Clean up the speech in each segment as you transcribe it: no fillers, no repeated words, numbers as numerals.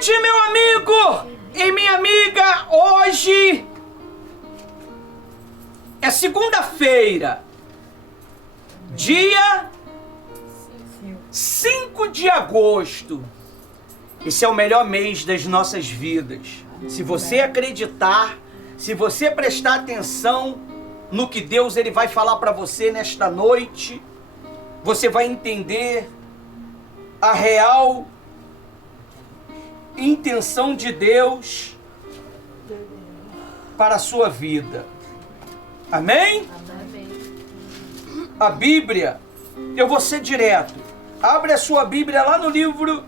noite, meu amigo e minha amiga. Hoje é segunda-feira, dia 5 de agosto. Esse é o melhor mês das nossas vidas. Se você acreditar, se você prestar atenção no que Deus ele vai falar para você nesta noite, você vai entender a real intenção de Deus para a sua vida. Amém? Amém. A Bíblia, eu vou ser direto. Abre a sua Bíblia lá no livro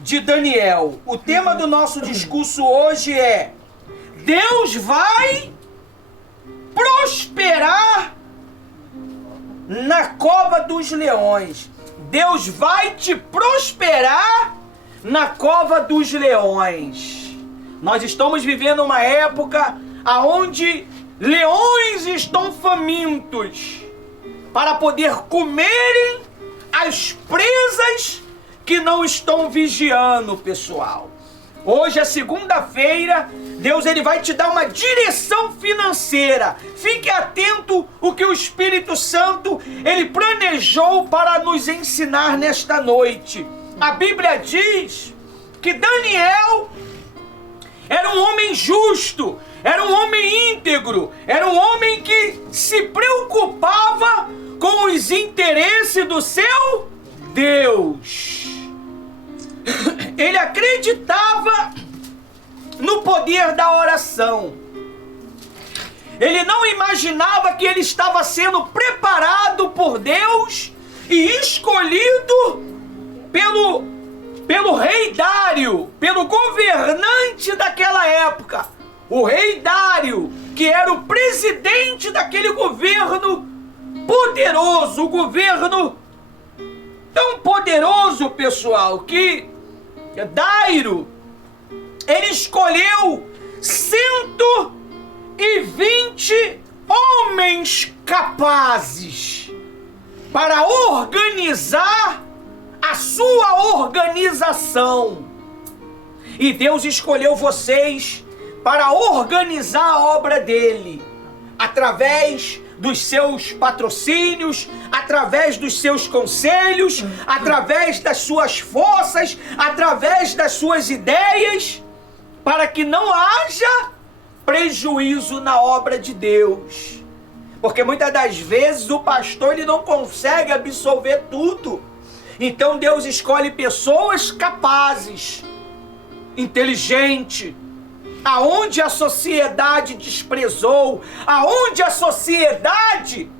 de Daniel. O tema do nosso discurso hoje é: Deus vai prosperar na cova dos leões. Deus vai te prosperar na cova dos leões. Nós estamos vivendo uma época onde leões estão famintos para poder comerem as presas que não estão vigiando, pessoal. Hoje é segunda-feira. Deus ele vai te dar uma direção financeira. Fique atento o que o Espírito Santo ele planejou para nos ensinar nesta noite. A Bíblia diz que Daniel era um homem justo, era um homem íntegro, era um homem que se preocupava com os interesses do seu Deus. Ele acreditava no poder da oração. Ele não imaginava que ele estava sendo preparado por Deus e escolhido pelo rei Dário, pelo governante daquela época. O rei Dário, que era o presidente daquele governo poderoso, o governo tão poderoso, pessoal, que Dário, ele escolheu 120 homens capazes para organizar a sua organização. E Deus escolheu vocês para organizar a obra dele, através dos seus patrocínios, através dos seus conselhos, através das suas forças, através das suas ideias, para que não haja prejuízo na obra de Deus. Porque muitas das vezes o pastor ele não consegue absorver tudo. Então Deus escolhe pessoas capazes, inteligentes, aonde a sociedade desprezou, aonde a sociedade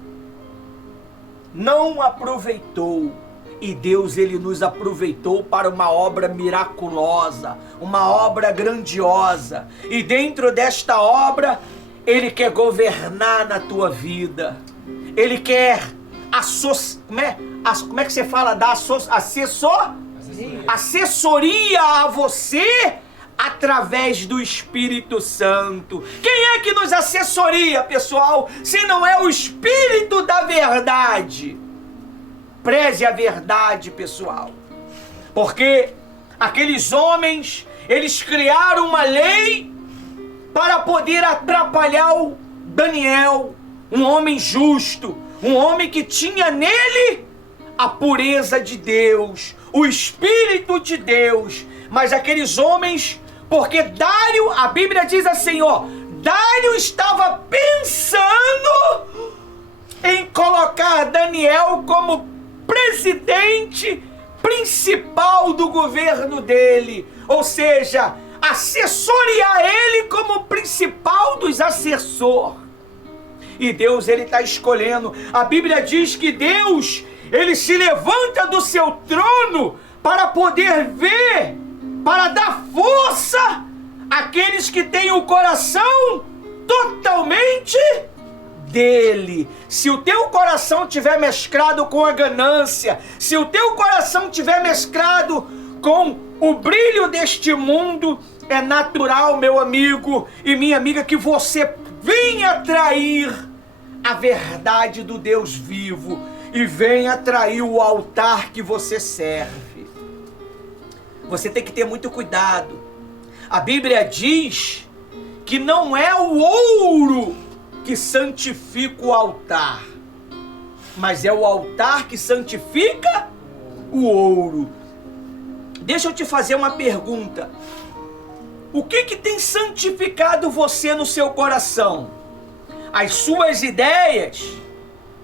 não aproveitou. E Deus ele nos aproveitou para uma obra miraculosa, uma obra grandiosa. E dentro desta obra, ele quer governar na tua vida. Ele quer como é que você fala? Dar assessoria a você através do Espírito Santo. Quem é que nos assessoria, pessoal, se não é o Espírito da verdade? Preze a verdade, pessoal. Porque aqueles homens, eles criaram uma lei para poder atrapalhar o Daniel, um homem justo, um homem que tinha nele a pureza de Deus, o Espírito de Deus. Mas aqueles homens, porque Dário, a Bíblia diz assim, ó, Dário estava pensando em colocar Daniel como presidente principal do governo dele, ou seja, assessoriar ele como principal dos assessores. E Deus ele está escolhendo. A Bíblia diz que Deus ele se levanta do seu trono para poder ver, para dar força àqueles que têm o coração totalmente dele. Se o teu coração tiver mesclado com a ganância, se o teu coração tiver mesclado com o brilho deste mundo, é natural, meu amigo e minha amiga, que você venha trair a verdade do Deus vivo e venha trair o altar que você serve. você tem que ter muito cuidado. A Bíblia diz que não é o ouro que santifica o altar, mas é o altar que santifica o ouro. Deixa eu te fazer uma pergunta. O que tem santificado você no seu coração? As suas ideias?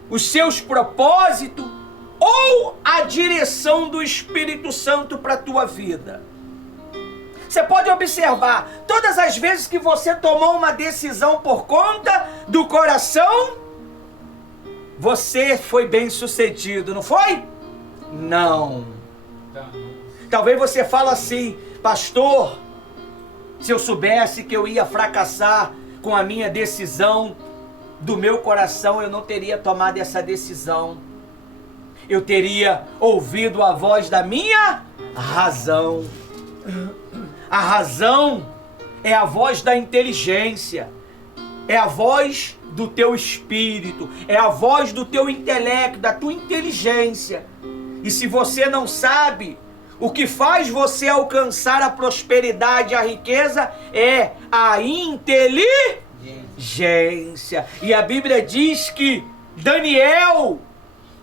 Os seus propósitos? Ou a direção do Espírito Santo para a tua vida? Você pode observar, todas as vezes que você tomou uma decisão por conta do coração, você foi bem sucedido, não foi? Não. Talvez você fale assim: pastor, se eu soubesse que eu ia fracassar com a minha decisão do meu coração, eu não teria tomado essa decisão. Eu teria ouvido a voz da minha razão. A razão é a voz da inteligência, é a voz do teu espírito, é a voz do teu intelecto, da tua inteligência. E se você não sabe, o que faz você alcançar a prosperidade, a riqueza, é a inteligência. E a Bíblia diz que Daniel,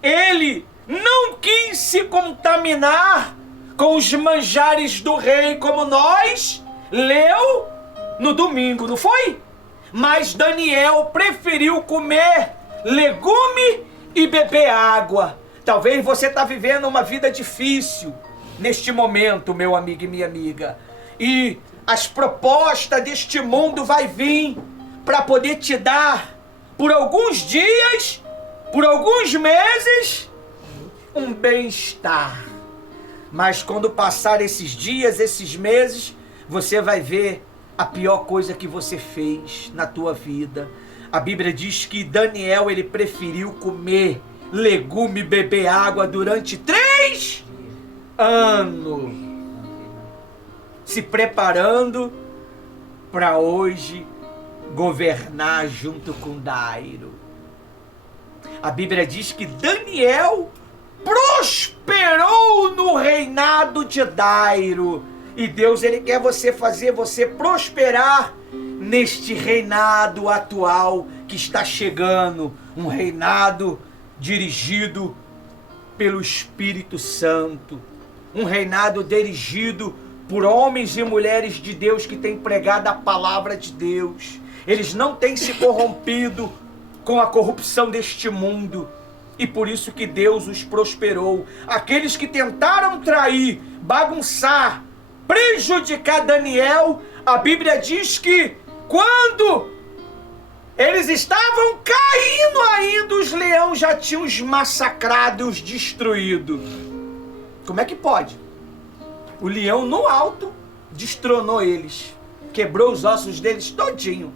ele não quis se contaminar com os manjares do rei, como nós leu no domingo, não foi? Mas Daniel preferiu comer legume e beber água. Talvez você está vivendo uma vida difícil neste momento, meu amigo e minha amiga. E as propostas deste mundo vai vir para poder te dar, por alguns dias, por alguns meses, um bem-estar. Mas quando passar esses dias, esses meses, você vai ver a pior coisa que você fez na tua vida. A Bíblia diz que Daniel, ele preferiu comer legume e beber água durante 3 anos, se preparando para hoje governar junto com Dairo. A Bíblia diz que Daniel prosperou no reinado de Dairo. E Deus, ele quer fazer você prosperar neste reinado atual que está chegando. Um reinado dirigido pelo Espírito Santo. Um reinado dirigido por homens e mulheres de Deus que têm pregado a palavra de Deus. Eles não têm se corrompido com a corrupção deste mundo. E por isso que Deus os prosperou. Aqueles que tentaram trair, bagunçar, prejudicar Daniel, a Bíblia diz que quando eles estavam caindo ainda, os leões já tinham os massacrado, os destruído. Como é que pode? O leão no alto destronou eles, quebrou os ossos deles todinho.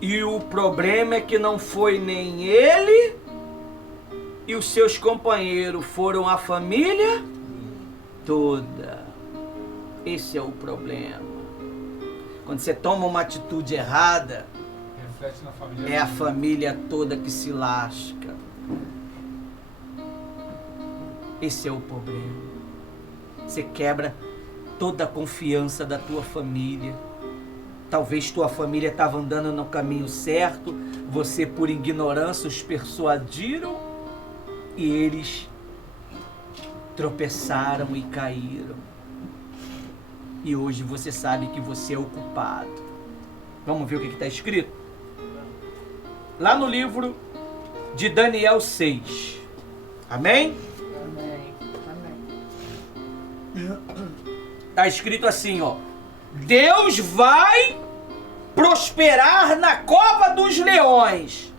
E o problema é que não foi nem ele e os seus companheiros, foram a família toda. Esse é o problema. Quando você toma uma atitude errada, reflete na família, é a família toda que se lasca. Esse é o problema. Você quebra toda a confiança da tua família. Talvez tua família estava andando no caminho certo, você por ignorância os persuadiram e eles tropeçaram e caíram. E hoje você sabe que você é o culpado. Vamos ver o que está escrito? Lá no livro de Daniel 6. Amém? Amém. Está escrito assim, ó: Deus vai prosperar na cova dos leões.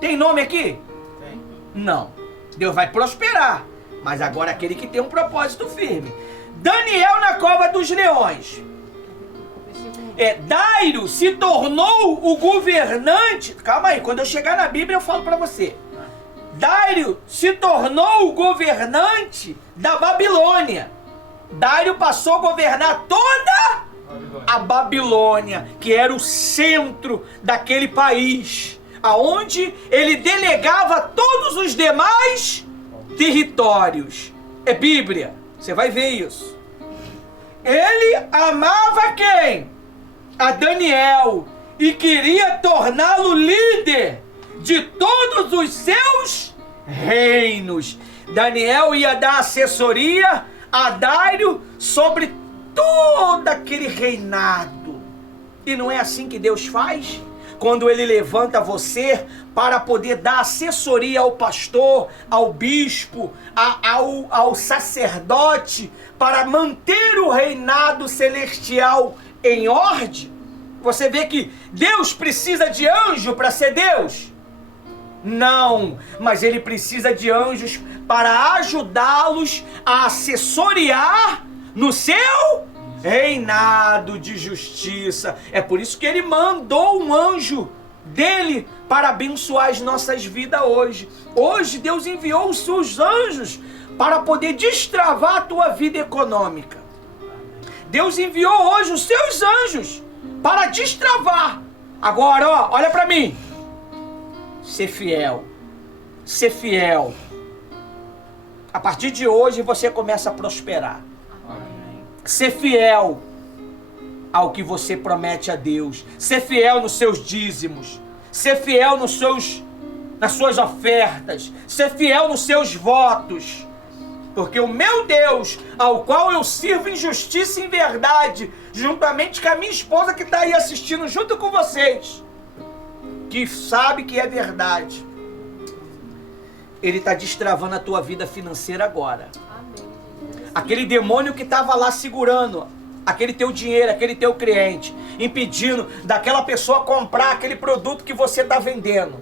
Tem nome aqui? Tem. Não. Deus vai prosperar, mas agora aquele que tem um propósito firme. Daniel na cova dos leões. Dairo se tornou o governante. Calma aí, quando eu chegar na Bíblia eu falo para você. Dairo se tornou o governante da Babilônia. Dairo passou a governar toda a Babilônia, que era o centro daquele país, aonde ele delegava todos os demais territórios. É Bíblia, você vai ver isso. Ele amava quem? A Daniel, e queria torná-lo líder de todos os seus reinos. Daniel ia dar assessoria a Dário sobre todo aquele reinado. E não é assim que Deus faz? Quando Ele levanta você para poder dar assessoria ao pastor, ao bispo, ao sacerdote, para manter o reinado celestial em ordem. Você vê que Deus precisa de anjo para ser Deus? Não, mas Ele precisa de anjos para ajudá-los a assessoriar no seu reinado de justiça. É por isso que Ele mandou um anjo dele para abençoar as nossas vidas hoje. Hoje Deus enviou os seus anjos para poder destravar a tua vida econômica. Deus enviou hoje os seus anjos para destravar. Agora, ó, olha para mim. Ser fiel. Ser fiel. A partir de hoje você começa a prosperar. Ser fiel ao que você promete a Deus. Ser fiel nos seus dízimos. Ser fiel nas suas ofertas. Ser fiel nos seus votos. Porque o meu Deus, ao qual eu sirvo em justiça e em verdade, juntamente com a minha esposa que está aí assistindo junto com vocês, que sabe que é verdade, Ele está destravando a tua vida financeira agora. Aquele demônio que estava lá segurando aquele teu dinheiro, aquele teu cliente, impedindo daquela pessoa comprar aquele produto que você está vendendo,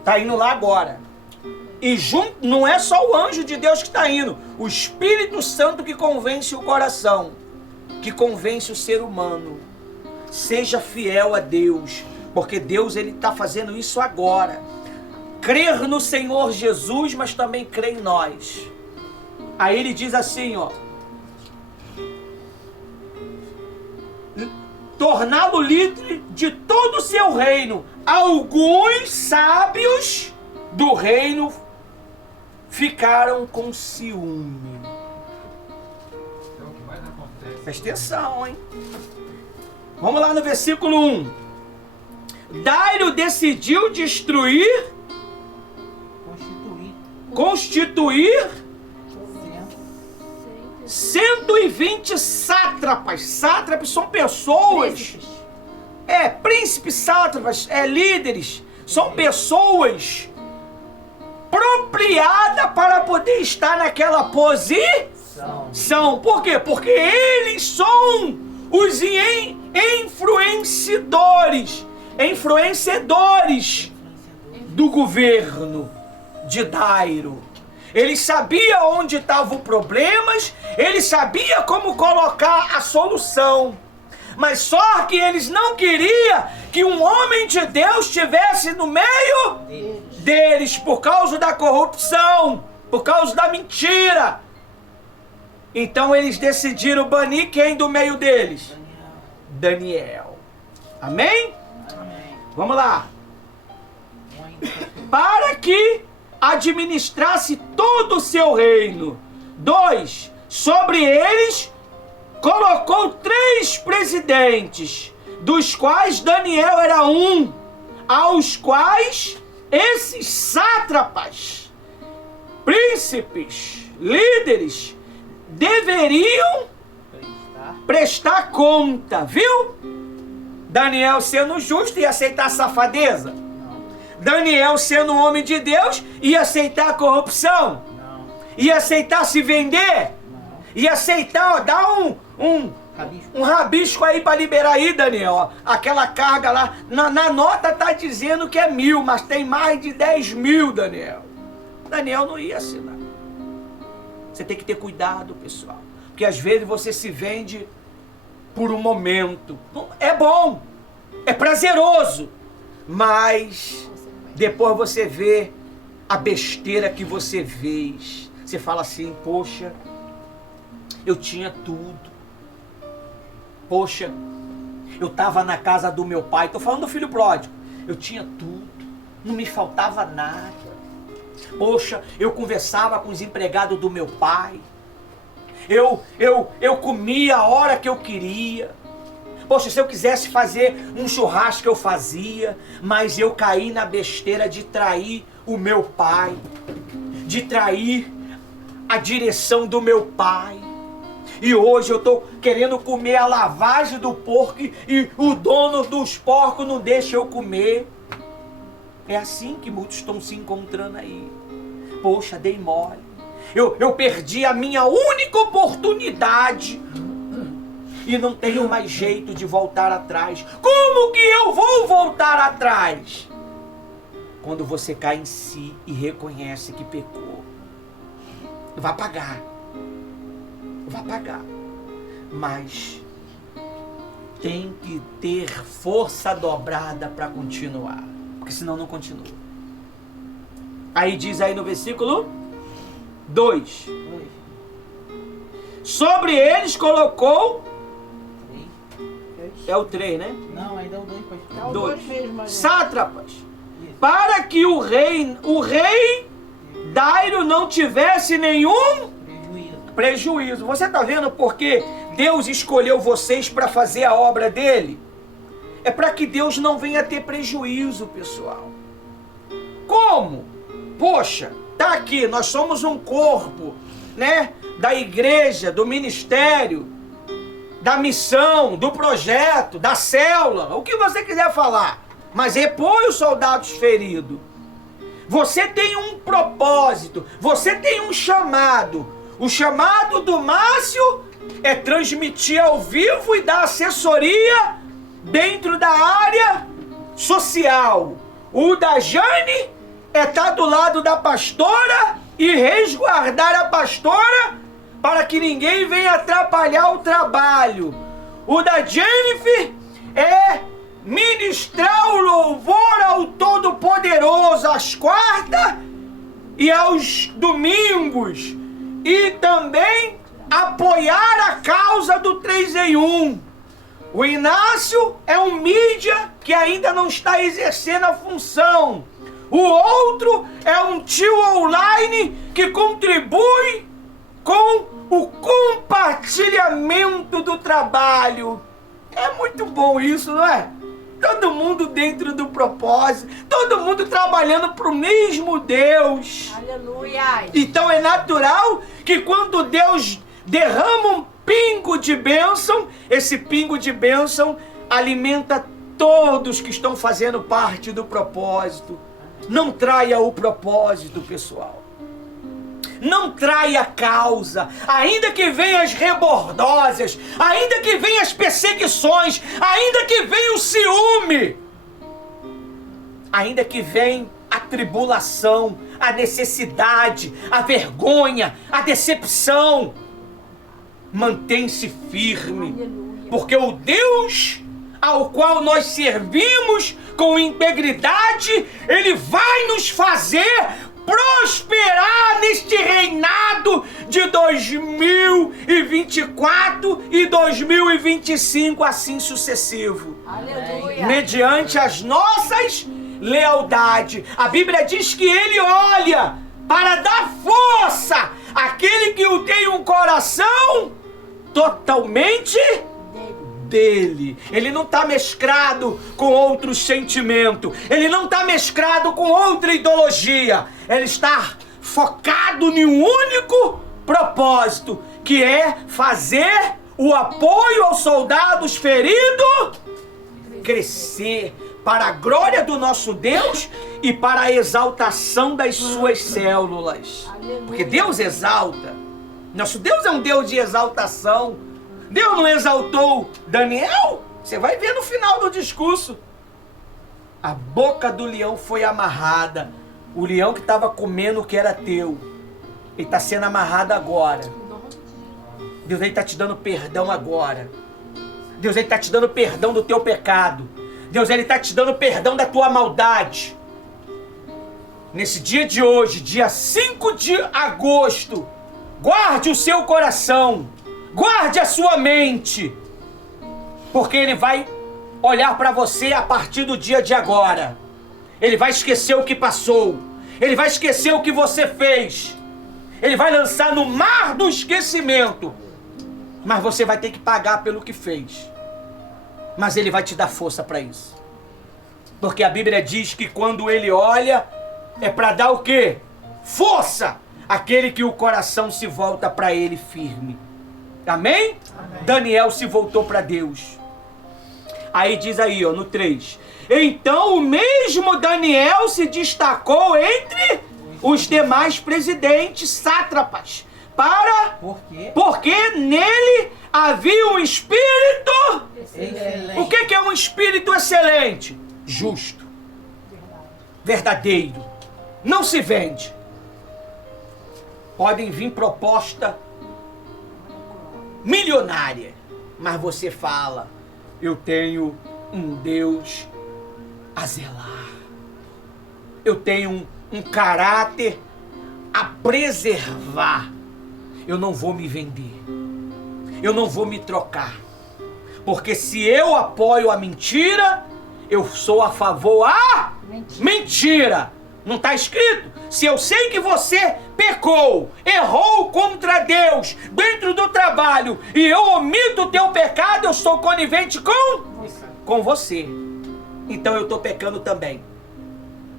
está indo lá agora. E junto, não é só o anjo de Deus que está indo, o Espírito Santo que convence o coração, que convence o ser humano. Seja fiel a Deus, porque Deus Ele está fazendo isso agora. Crer no Senhor Jesus, mas também crer em nós. Aí Ele diz assim, ó: torná-lo líder de todo o seu reino. Alguns sábios do reino ficaram com ciúme. É o que mais acontece. Presta atenção, hein? Vamos lá no versículo 1. Dário decidiu constituir 120 sátrapas. Sátrapas são pessoas. Príncipes, sátrapas, líderes. São pessoas apropriadas para poder estar naquela posição. Por quê? Porque eles são os influenciadores do governo de Dário. Ele sabia onde estavam os problemas, ele sabia como colocar a solução. Mas só que eles não queriam que um homem de Deus estivesse no meio deles por causa da corrupção, por causa da mentira. Então eles decidiram banir quem do meio deles? Daniel. Amém? Vamos lá. Para que administrasse todo o seu reino. 2. Sobre eles colocou 3 presidentes, dos quais Daniel era um, aos quais esses sátrapas, príncipes, líderes, deveriam prestar conta, viu? Daniel sendo justo ia aceitar a safadeza? Daniel sendo um homem de Deus ia aceitar a corrupção? Ia aceitar se vender? Ia aceitar, dar um rabisco aí para liberar aí, Daniel. Aquela carga lá, na nota tá dizendo que é 1.000, mas tem mais de 10.000, Daniel. Daniel não ia assinar. Você tem que ter cuidado, pessoal. Porque às vezes você se vende por um momento. É bom, é prazeroso, mas depois você vê a besteira que você fez. Você fala assim, poxa, eu tinha tudo. Poxa, eu estava na casa do meu pai. Estou falando do filho pródigo. Eu tinha tudo, não me faltava nada. Poxa, eu conversava com os empregados do meu pai. eu comia a hora que eu queria. Poxa, se eu quisesse fazer um churrasco, eu fazia. Mas eu caí na besteira de trair o meu pai, de trair a direção do meu pai. E hoje eu estou querendo comer a lavagem do porco e o dono dos porcos não deixa eu comer. É assim que muitos estão se encontrando aí. Poxa, dei mole. Eu perdi a minha única oportunidade e não tenho mais jeito de voltar atrás. Como que eu vou voltar atrás? Quando você cai em si e reconhece que pecou. Vai pagar. Vai pagar. Mas tem que ter força dobrada para continuar. Porque senão não continua. Aí diz aí no versículo 2. Sobre eles colocou... É o 3, né? Não, ainda é o 2. É o 2 mesmo. Mas... sátrapas, para que o rei Dairo não tivesse nenhum prejuízo. Você está vendo porque Deus escolheu vocês para fazer a obra dele? É para que Deus não venha ter prejuízo, pessoal. Como? Poxa, tá aqui, nós somos um corpo, né? Da igreja, do ministério, da missão, do projeto, da célula, o que você quiser falar. Mas repõe os soldados feridos. Você tem um propósito, você tem um chamado. O chamado do Márcio é transmitir ao vivo e dar assessoria dentro da área social. O da Jane é estar do lado da pastora e resguardar a pastora para que ninguém venha atrapalhar o trabalho. O da Jennifer é ministrar o louvor ao Todo-Poderoso às quartas e aos domingos. E também apoiar a causa do 3 em 1. O Inácio é um mídia que ainda não está exercendo a função. O outro é um tio online que contribui com o compartilhamento do trabalho. É muito bom isso, não é? Todo mundo dentro do propósito, todo mundo trabalhando para o mesmo Deus. Aleluia! Então é natural que quando Deus derrama um pingo de bênção, esse pingo de bênção alimenta todos que estão fazendo parte do propósito. Não traia o propósito, pessoal. Não traia a causa, ainda que venham as rebordosas, ainda que venham as perseguições, ainda que venha o ciúme, ainda que venha a tribulação, a necessidade, a vergonha, a decepção. Mantém-se firme, porque o Deus ao qual nós servimos com integridade, Ele vai nos fazer prosperar neste reinado de 2024 e 2025, assim sucessivo. Aleluia! Mediante as nossas lealdades. A Bíblia diz que Ele olha para dar força àquele que tem um coração totalmente dele. Ele não está mesclado com outro sentimento. Ele não está mesclado com outra ideologia. Ele está focado em um único propósito, que é fazer o apoio aos soldados feridos crescer para a glória do nosso Deus e para a exaltação das suas células. Porque Deus exalta. Nosso Deus é um Deus de exaltação. Deus não exaltou Daniel? Você vai ver no final do discurso. A boca do leão foi amarrada. O leão que estava comendo o que era teu, ele está sendo amarrado agora. Deus está te dando perdão agora. Deus está te dando perdão do teu pecado. Deus está te dando perdão da tua maldade. Nesse dia de hoje, dia 5 de agosto, guarde o seu coração. Guarde a sua mente, porque Ele vai olhar para você a partir do dia de agora. Ele vai esquecer o que passou. Ele vai esquecer o que você fez. Ele vai lançar no mar do esquecimento. Mas você vai ter que pagar pelo que fez. Mas Ele vai te dar força para isso. Porque a Bíblia diz que quando Ele olha, é para dar o quê? Força! Aquele que o coração se volta para Ele firme. Amém? Amém. Daniel se voltou para Deus. Aí diz aí, ó, no 3. Então o mesmo Daniel se destacou entre os demais presidentes sátrapas. Por quê? Porque nele havia um espírito... Excelente. O que é um espírito excelente? Justo. Verdadeiro. Não se vende. Podem vir proposta milionária, mas você fala, eu tenho um Deus a zelar. Eu tenho um caráter a preservar. Eu não vou me vender. Eu não vou me trocar. Porque se eu apoio a mentira, eu sou a favor a mentira. Não está escrito? Se eu sei que você pecou, errou contra Deus dentro do trabalho e eu omito o teu pecado, eu sou conivente com você. Então eu estou pecando também.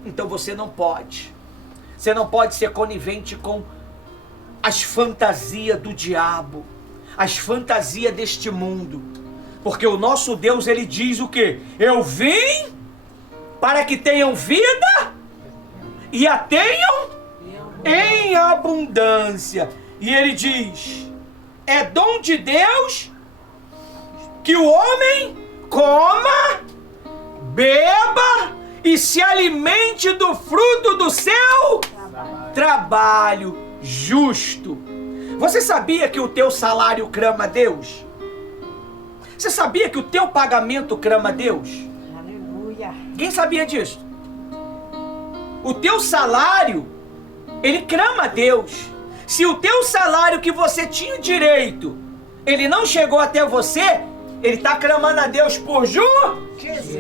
Então você não pode. Você não pode ser conivente com as fantasias do diabo, as fantasias deste mundo. Porque o nosso Deus, Ele diz o quê? Eu vim para que tenham vida e a tenham em abundância. E Ele diz, é dom de Deus que o homem coma, beba e se alimente do fruto do seu trabalho justo. Você sabia que o teu salário clama a Deus? Você sabia que o teu pagamento clama a Deus? Aleluia. Quem sabia disso? O teu salário, ele clama a Deus. Se o teu salário que você tinha direito, ele não chegou até você, ele está clamando a Deus por Jesus.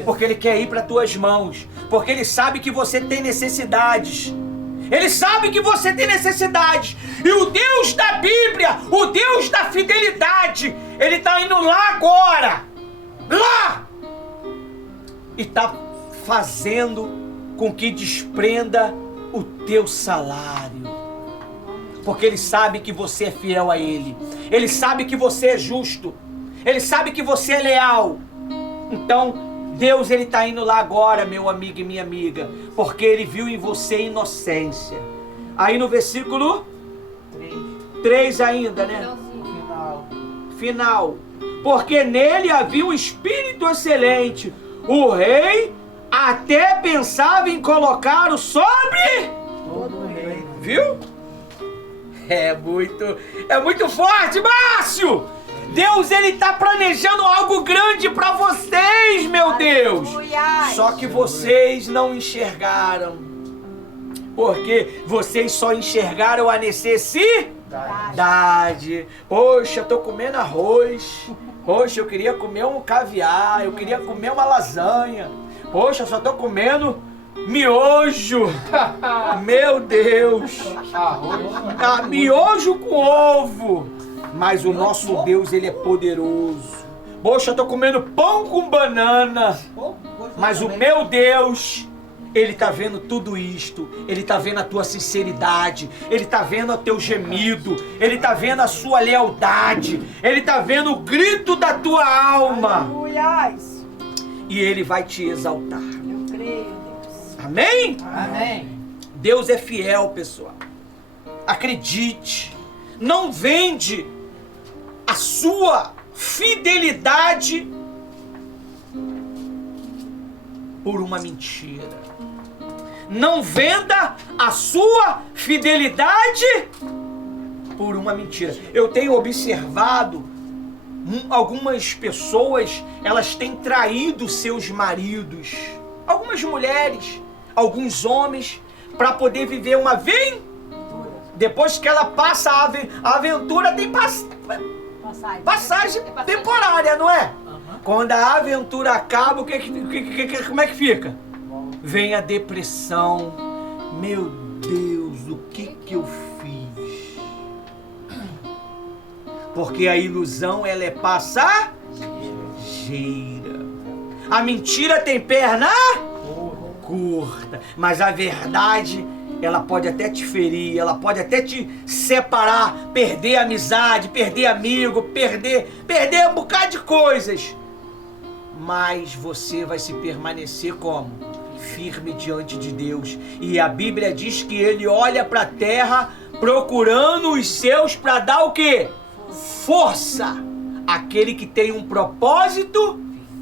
porque ele quer ir para tuas mãos, porque ele sabe que você tem necessidades. Ele sabe que você tem necessidades. E o Deus da Bíblia, o Deus da fidelidade, Ele está indo lá agora. Lá! E está fazendo com que desprenda o teu salário. Porque Ele sabe que você é fiel a Ele. Ele sabe que você é justo. Ele sabe que você é leal. Então, Deus, Ele está indo lá agora, meu amigo e minha amiga, porque Ele viu em você inocência. Aí no versículo 3 ainda, né? Final. Porque nele havia um espírito excelente. O rei até pensava em colocá-lo sobre... Todo o reino. Viu? É muito forte, Márcio! Deus, Ele está planejando algo grande para vocês, meu Deus. Só que vocês não enxergaram. Porque vocês só enxergaram a necessidade. Poxa, eu tô comendo arroz. Poxa, eu queria comer um caviar. Eu queria comer uma lasanha. Poxa, eu só tô comendo miojo. Meu Deus. Miojo com ovo. Mas o nosso Deus, Ele é poderoso. Poxa, eu tô comendo pão com banana. Mas o meu Deus, Ele tá vendo tudo isto. Ele tá vendo a tua sinceridade. Ele tá vendo o teu gemido. Ele tá vendo a sua lealdade. Ele tá vendo o grito da tua alma. Aleluia. E Ele vai te exaltar. Eu creio, Deus. Amém? Amém. Deus é fiel, pessoal. Acredite. Não vende a sua fidelidade por uma mentira. Não venda a sua fidelidade por uma mentira. Eu tenho observado algumas pessoas, elas têm traído seus maridos. Algumas mulheres, alguns homens, para poder viver uma vida. Depois que ela passa a aventura, tem passagem temporária, não é? Quando a aventura acaba, como é que fica? Vem a depressão. Meu Deus, o que eu fiz? Porque a ilusão, ela é passageira. A mentira tem perna curta. Mas a verdade, ela pode até te ferir, ela pode até te separar, perder a amizade, perder amigo, perder um bocado de coisas. Mas você vai se permanecer como? Firme diante de Deus. E a Bíblia diz que ele olha para a terra procurando os seus para dar o quê? Força. Aquele que tem um propósito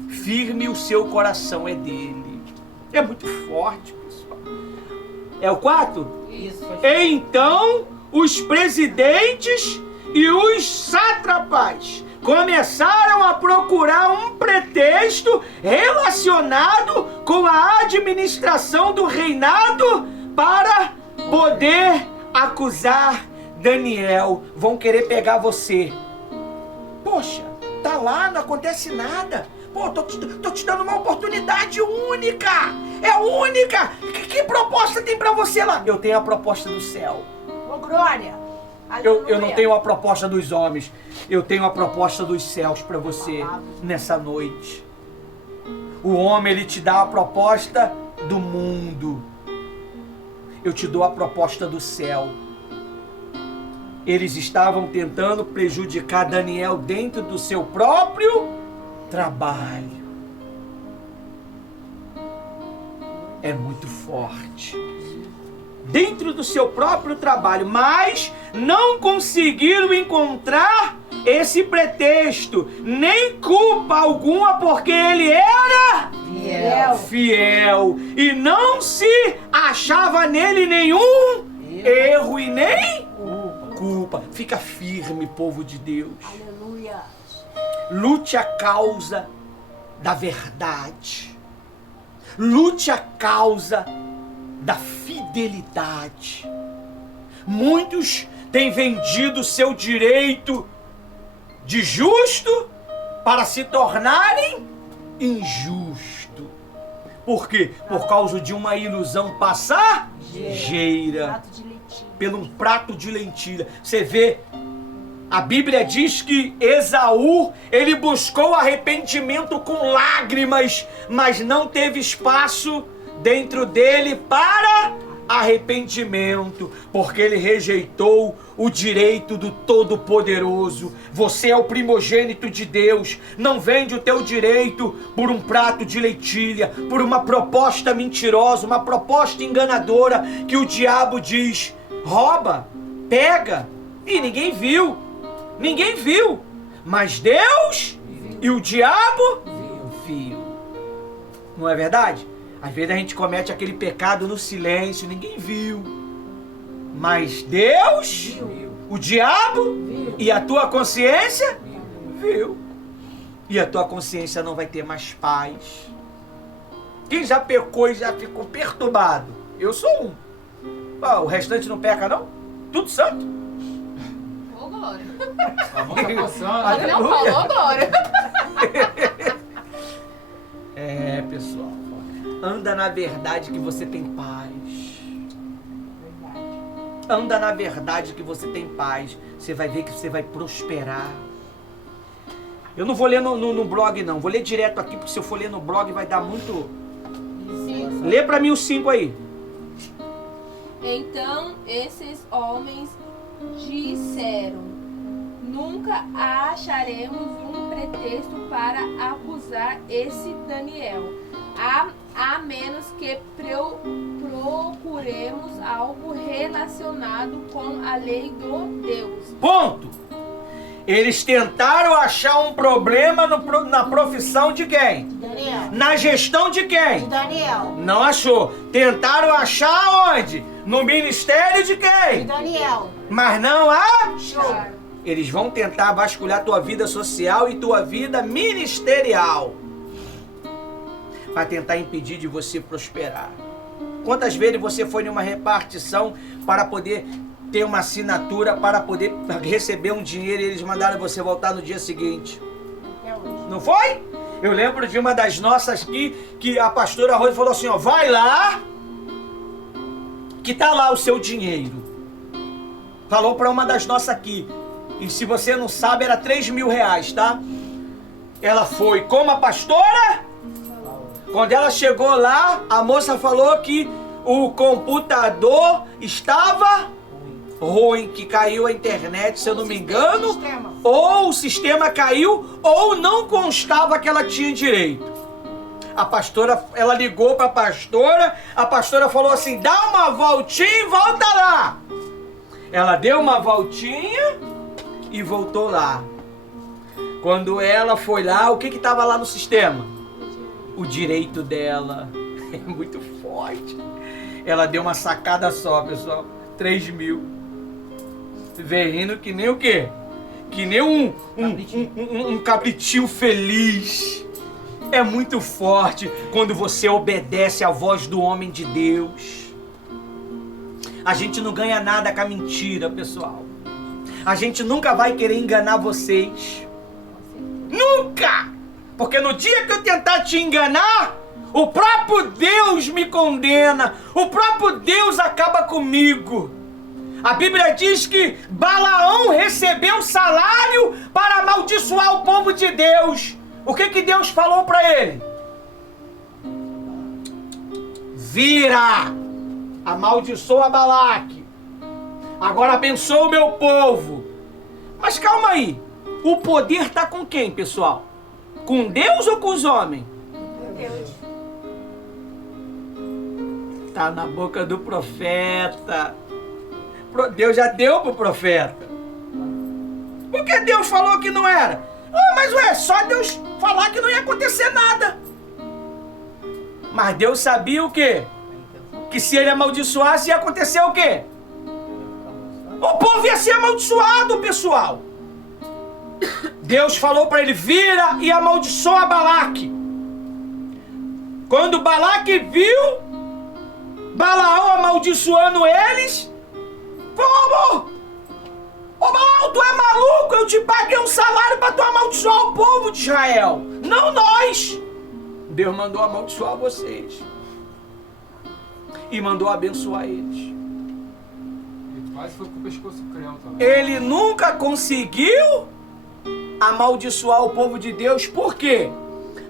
firme, o seu coração é dele. É muito forte, pessoal. É o 4? Isso. Então, os presidentes e os sátrapas começaram a procurar um pretexto relacionado com a administração do reinado para poder acusar Daniel. Vão querer pegar você. Poxa, tá lá, não acontece nada. Pô, tô te dando uma oportunidade única. É única. Que proposta tem pra você lá? Eu tenho a proposta do céu. Ô, glória. Eu não tenho a proposta dos homens. Eu tenho a proposta dos céus pra você nessa noite. O homem, ele te dá a proposta do mundo. Eu te dou a proposta do céu. Eles estavam tentando prejudicar Daniel dentro do seu próprio trabalho. É muito forte. Dentro do seu próprio trabalho, mas não conseguiram encontrar esse pretexto, nem culpa alguma, porque ele era fiel e não se achava nele nenhum erro e nem culpa. Fica firme, povo de Deus. Aleluia. Lute a causa da verdade. Lute a causa da fidelidade. Muitos têm vendido seu direito de justo para se tornarem injusto. Por quê? Por causa de uma ilusão passageira. Prato de leitinho. Pelo um prato de lentilha. Você vê, a Bíblia diz que Esaú, ele buscou arrependimento com lágrimas, mas não teve espaço dentro dele para arrependimento, porque ele rejeitou o direito do Todo-Poderoso. Você é o primogênito de Deus. Não vende o teu direito por um prato de lentilha, por uma proposta mentirosa, uma proposta enganadora que o diabo diz: rouba, pega, e ninguém viu. Ninguém viu, mas Deus e o diabo viu. Não é verdade? Às vezes a gente comete aquele pecado no silêncio, ninguém viu. Mas Deus, o diabo e a tua consciência viu. E a tua consciência não vai ter mais paz. Quem já pecou e já ficou perturbado? Eu sou um. Ah, o restante não peca não? Tudo santo? Ô, glória. A mão tá coçando. Ele não falou agora. É, pessoal. Anda na verdade que você tem paz. Anda na verdade que você tem paz. Você vai ver que você vai prosperar. Eu não vou ler no blog não. Vou ler direto aqui, porque se eu for ler no blog vai dar muito... Sim. Lê pra mim o 5 aí. Então esses homens disseram: nunca acharemos um pretexto para acusar esse Daniel, a menos que procuremos algo relacionado com a lei do Deus. Ponto. Eles tentaram achar um problema na profissão de quem? Daniel. Na gestão de De quem? Daniel. Não achou. Tentaram achar onde? No ministério de De quem? Daniel. Mas não achou. Show. Eles vão tentar vasculhar tua vida social e tua vida ministerial. Para tentar impedir de você prosperar. Quantas vezes você foi numa repartição para poder ter uma assinatura, para poder receber um dinheiro e eles mandaram você voltar no dia seguinte? Até hoje. Não foi? Eu lembro de uma das nossas que a pastora Rose falou assim, ó, vai lá, que tá lá o seu dinheiro. Falou para uma das nossas aqui. E se você não sabe, era 3 mil reais, tá? Ela foi como a pastora. Quando ela chegou lá, a moça falou que o computador estava ruim, que caiu a internet, se eu não me engano. Sistema. Ou o sistema caiu, ou não constava que ela tinha direito. A pastora, ela ligou para a pastora falou assim, dá uma voltinha e volta lá. Ela deu uma voltinha e voltou lá. Quando ela foi lá, o que estava lá no sistema? O direito dela. É muito forte. Ela deu uma sacada só, pessoal. 3 mil. Vem rindo que nem o quê? Que nem um cabritinho feliz. É muito forte quando você obedece à voz do homem de Deus. A gente não ganha nada com a mentira, pessoal. A gente nunca vai querer enganar vocês. Nunca! Porque no dia que eu tentar te enganar, o próprio Deus me condena. O próprio Deus acaba comigo. A Bíblia diz que Balaão recebeu salário para amaldiçoar o povo de Deus. O que Deus falou para ele? Vira! Amaldiçoa Balaque. Agora abençoa o meu povo. Mas calma aí. O poder está com quem, pessoal? Com Deus ou com os homens? Deus. Está na boca do profeta. Deus já deu pro profeta. Por que Deus falou que não era? Ah, mas só Deus falar que não ia acontecer nada. Mas Deus sabia o quê? Que se ele amaldiçoasse ia acontecer o quê? O povo ia ser amaldiçoado, pessoal. Deus falou para ele, vira e amaldiçoa Balaque. Quando Balaque viu Balaão amaldiçoando eles, falou, ô Balaão, tu é maluco? Eu te paguei um salário para tu amaldiçoar o povo de Israel. Não nós. Deus mandou amaldiçoar vocês. E mandou abençoar eles. Ele quase foi com o pescoço creu também. Ele nunca conseguiu amaldiçoar o povo de Deus. Por quê?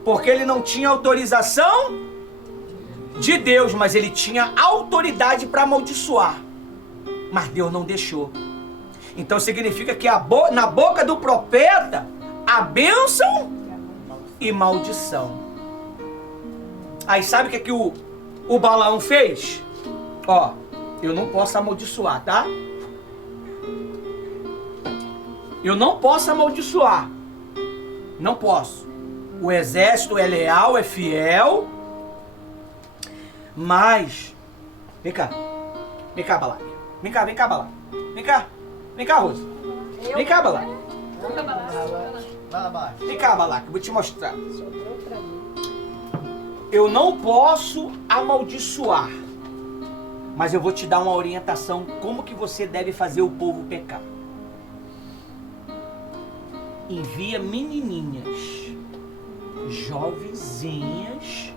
Porque ele não tinha autorização de Deus, mas ele tinha autoridade para amaldiçoar. Mas Deus não deixou. Então significa que na boca do profeta há bênção e maldição. Aí sabe o que o Balaão fez? Ó, eu não posso amaldiçoar, tá? Eu não posso amaldiçoar. Não posso. O exército é leal, é fiel. Mas... Vem cá, Balaque. Vem cá, Balaque. Vem cá, Rosa. Vem cá, Balaque. Vem cá, Balaque, vou te mostrar. Eu não posso amaldiçoar, mas eu vou te dar uma orientação como que você deve fazer o povo pecar. Envia menininhas, jovenzinhas,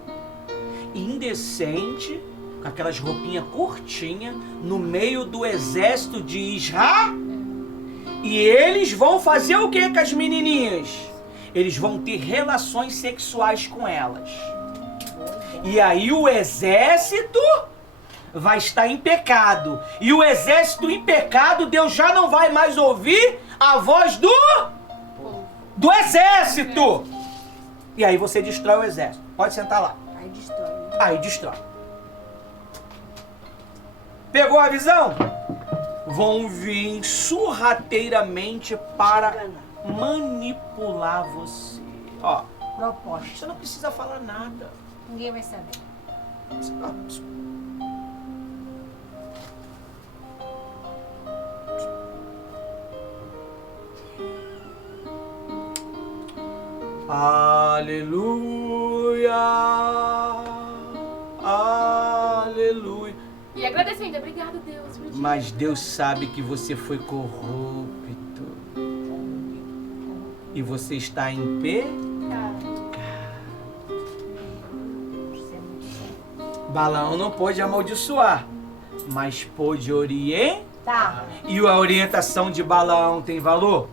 indecente, com aquelas roupinhas curtinhas, no meio do exército de Israel. E eles vão fazer o que com as menininhas? Eles vão ter relações sexuais com elas. E aí o exército vai estar em pecado. E o exército em pecado, Deus já não vai mais ouvir a voz do exército. E aí você destrói o exército. Pode sentar lá. Aí destrói. Aí destrói. Pegou a visão? Vão vir sorrateiramente para manipular você. Ó, Proposta. você não precisa falar nada. Ninguém vai saber. Aleluia. Aleluia. E agradecendo, obrigado, Deus. por dia. Mas Deus sabe que você foi corrupto. E você está em pecado. Balaão não pôde amaldiçoar, mas pôde orientar. Tá. E a orientação de Balaão tem valor?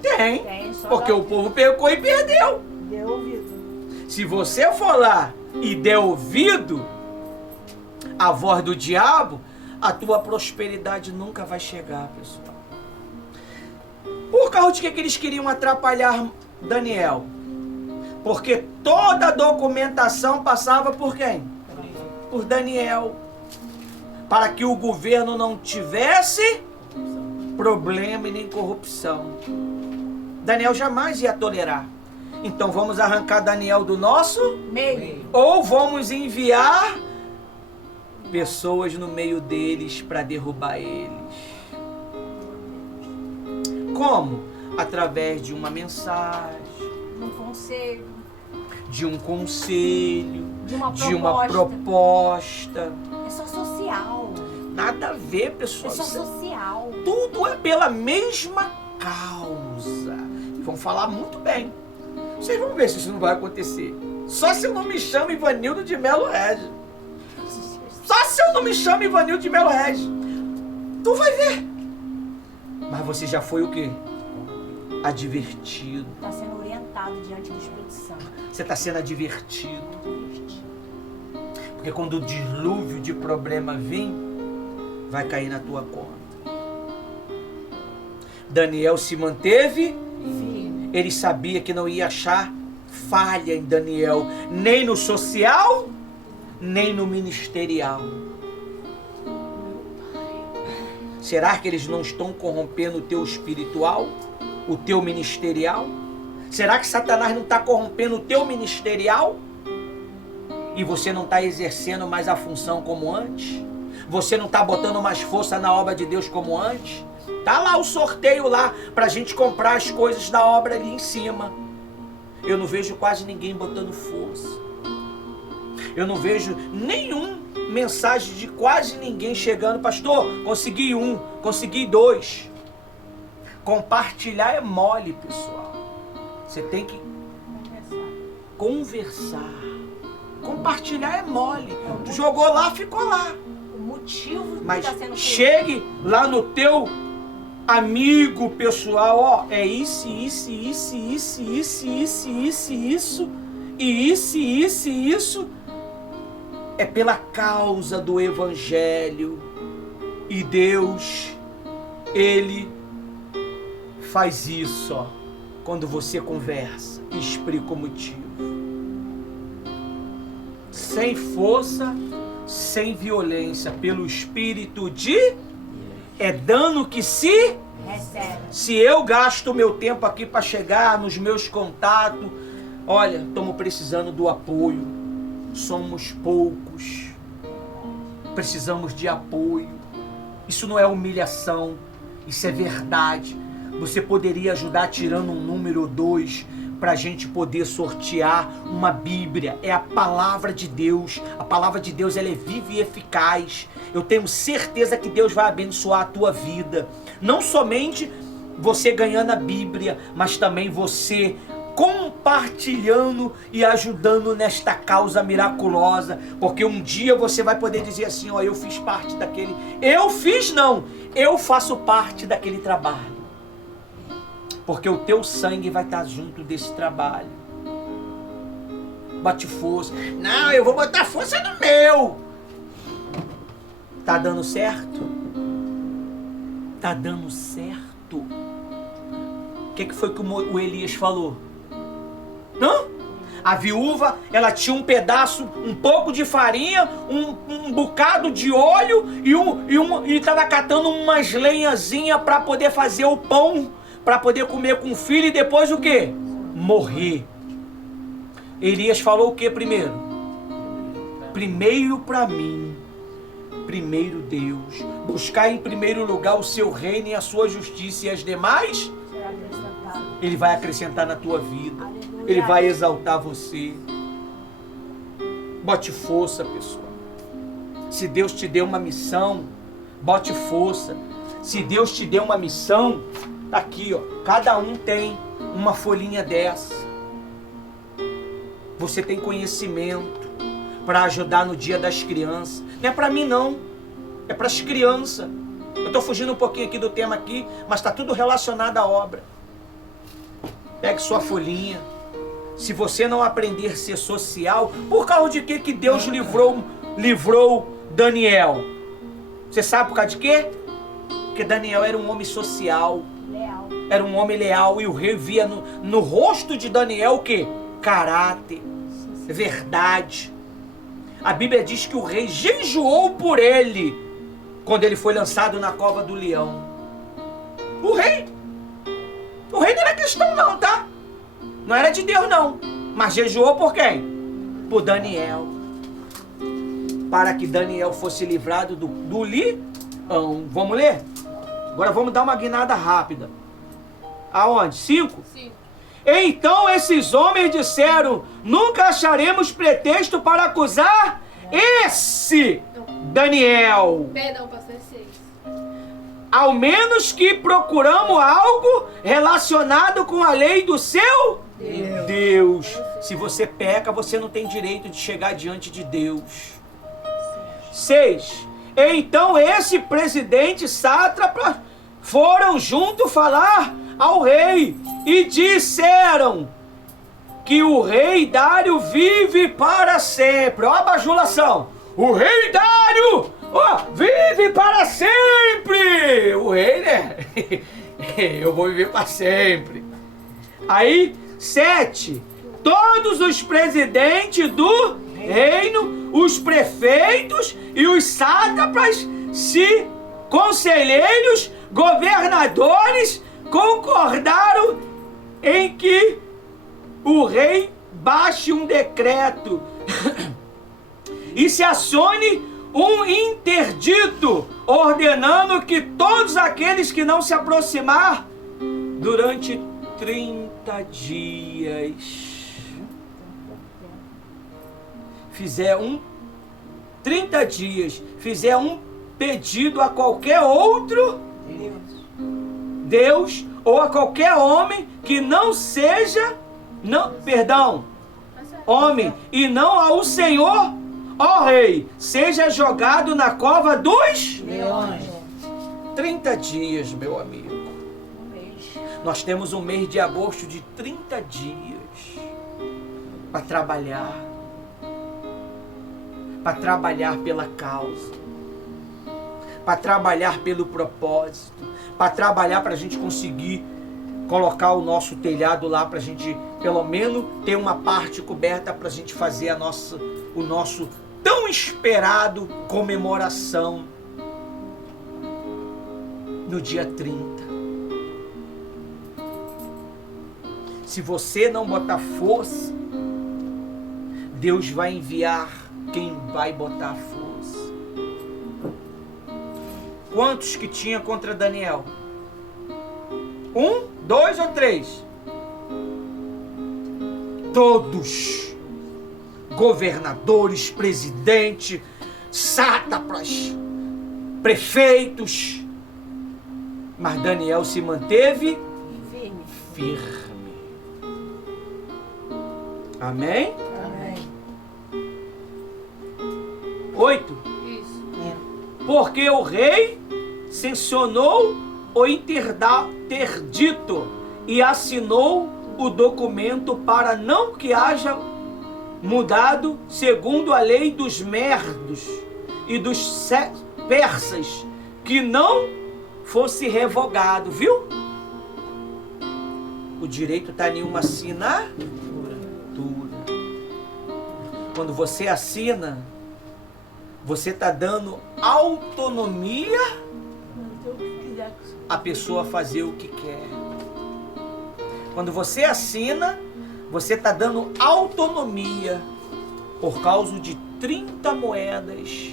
Tem. Tem, só Porque dá- o povo pecou e perdeu. Deu ouvido. Se você for lá e der ouvido à voz do diabo, a tua prosperidade nunca vai chegar, pessoal. Por causa de que eles queriam atrapalhar Daniel? Porque toda a documentação passava por quem? Por Daniel. Para que o governo não tivesse problema e nem corrupção. Daniel jamais ia tolerar. Então vamos arrancar Daniel do nosso Meio. ou vamos enviar pessoas no meio deles para derrubar eles. Como? Através de uma mensagem, Um conselho. de um conselho, De uma proposta. É só social. Nada a ver, É pessoal. só Isso é- social. Tudo é pela mesma causa. E vão falar muito bem. Vocês vão ver se isso não vai acontecer. Só se eu não me chamo Ivanildo de Melo Regis. Só se eu não me chamo Ivanildo de Melo Regis. Tu vai ver. Mas você já foi o quê? Advertido. Está sendo orientado diante do Espírito Santo. Você está sendo advertido. Porque quando o dilúvio de problema vir, vai cair na tua conta. Daniel se manteve. Firme. Ele sabia que não ia achar falha em Daniel, nem no social, nem no ministerial. Será que eles não estão corrompendo o teu espiritual, o teu ministerial? Será que Satanás não está corrompendo o teu ministerial? E você não está exercendo mais a função como antes? Você não está botando mais força na obra de Deus como antes? Tá lá o sorteio lá pra gente comprar as coisas da obra ali em cima. Eu não vejo quase ninguém botando força. Eu não vejo mensagem de quase ninguém chegando. Pastor, consegui 1, consegui 2. Compartilhar é mole, pessoal. Você tem que conversar. Compartilhar é mole. Tu jogou lá, ficou lá. O motivo que Mas está sendo feito. chegue lá no teu amigo pessoal, ó, é isso, isso, isso, isso, isso, isso, isso, isso, e isso, é pela causa do Evangelho. E Deus, Ele faz isso, ó, quando você conversa e explica o motivo. Sem força, sem violência, pelo Espírito de... É dano que se... Recebe. Se eu gasto meu tempo aqui para chegar nos meus contatos, olha, estamos precisando do apoio. Somos poucos. Precisamos de apoio. Isso não é humilhação, isso é verdade. Você poderia ajudar tirando um número 2 para a gente poder sortear uma Bíblia. É a palavra de Deus. A palavra de Deus, ela é viva e eficaz. Eu tenho certeza que Deus vai abençoar a tua vida. Não somente você ganhando a Bíblia, mas também você compartilhando e ajudando nesta causa miraculosa. Porque um dia você vai poder dizer assim, ó, eu fiz parte daquele... Eu fiz não, eu faço parte daquele trabalho. Porque o teu sangue vai estar junto desse trabalho. Bote força. Não, eu vou botar força no meu. Tá dando certo? Tá dando certo? O que foi que o Elias falou? Hã? A viúva, ela tinha um pedaço, um pouco de farinha, um bocado de óleo e estava catando umas lenhazinhas para poder fazer o pão, para poder comer com o filho e depois o quê? Morrer. Elias falou o que primeiro? Primeiro para mim, primeiro Deus. Buscar em primeiro lugar o seu reino e a sua justiça, e as demais, Será acrescentado. Ele vai acrescentar na tua vida. Aleluia. Ele vai exaltar você. Bote força, pessoal. Se Deus te deu uma missão, bote força. Se Deus te deu uma missão, tá aqui, ó. Cada um tem uma folhinha dessa. Você tem conhecimento para ajudar no Dia das Crianças. Não é para mim não. É para as crianças. Eu estou fugindo um pouquinho aqui do tema aqui, mas está tudo relacionado à obra. Pegue sua folhinha. Se você não aprender a ser social, por causa de que Deus livrou Daniel? Você sabe por causa de quê? Porque Daniel era um homem social. Leal. Era um homem leal e o rei via no rosto de Daniel o quê? Caráter, verdade. A Bíblia diz que o rei jejuou por ele quando ele foi lançado na cova do leão. O rei não era cristão não, tá? Não era de Deus não. Mas jejuou por quem? Por Daniel. Para que Daniel fosse livrado do leão. Vamos ler? Agora vamos dar uma guinada rápida. Aonde? 5? 5. Então esses homens disseram: nunca acharemos pretexto para acusar esse Daniel. Perdão, pastor, 6. Ao menos que procuramos algo relacionado com a lei do seu Deus. Se você peca, você não tem direito de chegar diante de Deus. 6. Então esse presidente sátrapa foram junto falar ao rei e disseram que o rei Dário vive para sempre. Ó a bajulação. O rei Dário vive para sempre. O rei, né? Eu vou viver para sempre. Aí, 7. Todos os presidentes do reino, os prefeitos e os sátrapas, conselheiros, governadores, concordaram em que o rei baixe um decreto e se acione um interdito ordenando que todos aqueles que não se aproximar durante 30 dias fizer um pedido a qualquer outro Deus ou a qualquer homem que não seja, homem, e não ao Senhor, ó rei, seja jogado na cova dos Leões. 30 dias, meu amigo. Um mês. Nós temos um mês de agosto de 30 dias para trabalhar pela causa, para trabalhar pelo propósito, para trabalhar para a gente conseguir colocar o nosso telhado lá, para a gente pelo menos ter uma parte coberta para a gente fazer o nosso tão esperado comemoração no dia 30. Se você não botar força, Deus vai enviar quem vai botar força. Quantos que tinha contra Daniel? 1, 2 ou 3? Todos. Governadores, presidente, sátrapas, prefeitos. Mas Daniel se manteve firme. Amém? Amém. 8. Isso. Porque o rei sancionou o interdito e assinou o documento para não que haja mudado segundo a lei dos merdos e dos persas, que não fosse revogado, viu? O direito está em uma assinatura. Quando você assina, você está dando autonomia a pessoa fazer o que quer. Quando você assina, você está dando autonomia. Por causa de 30 moedas,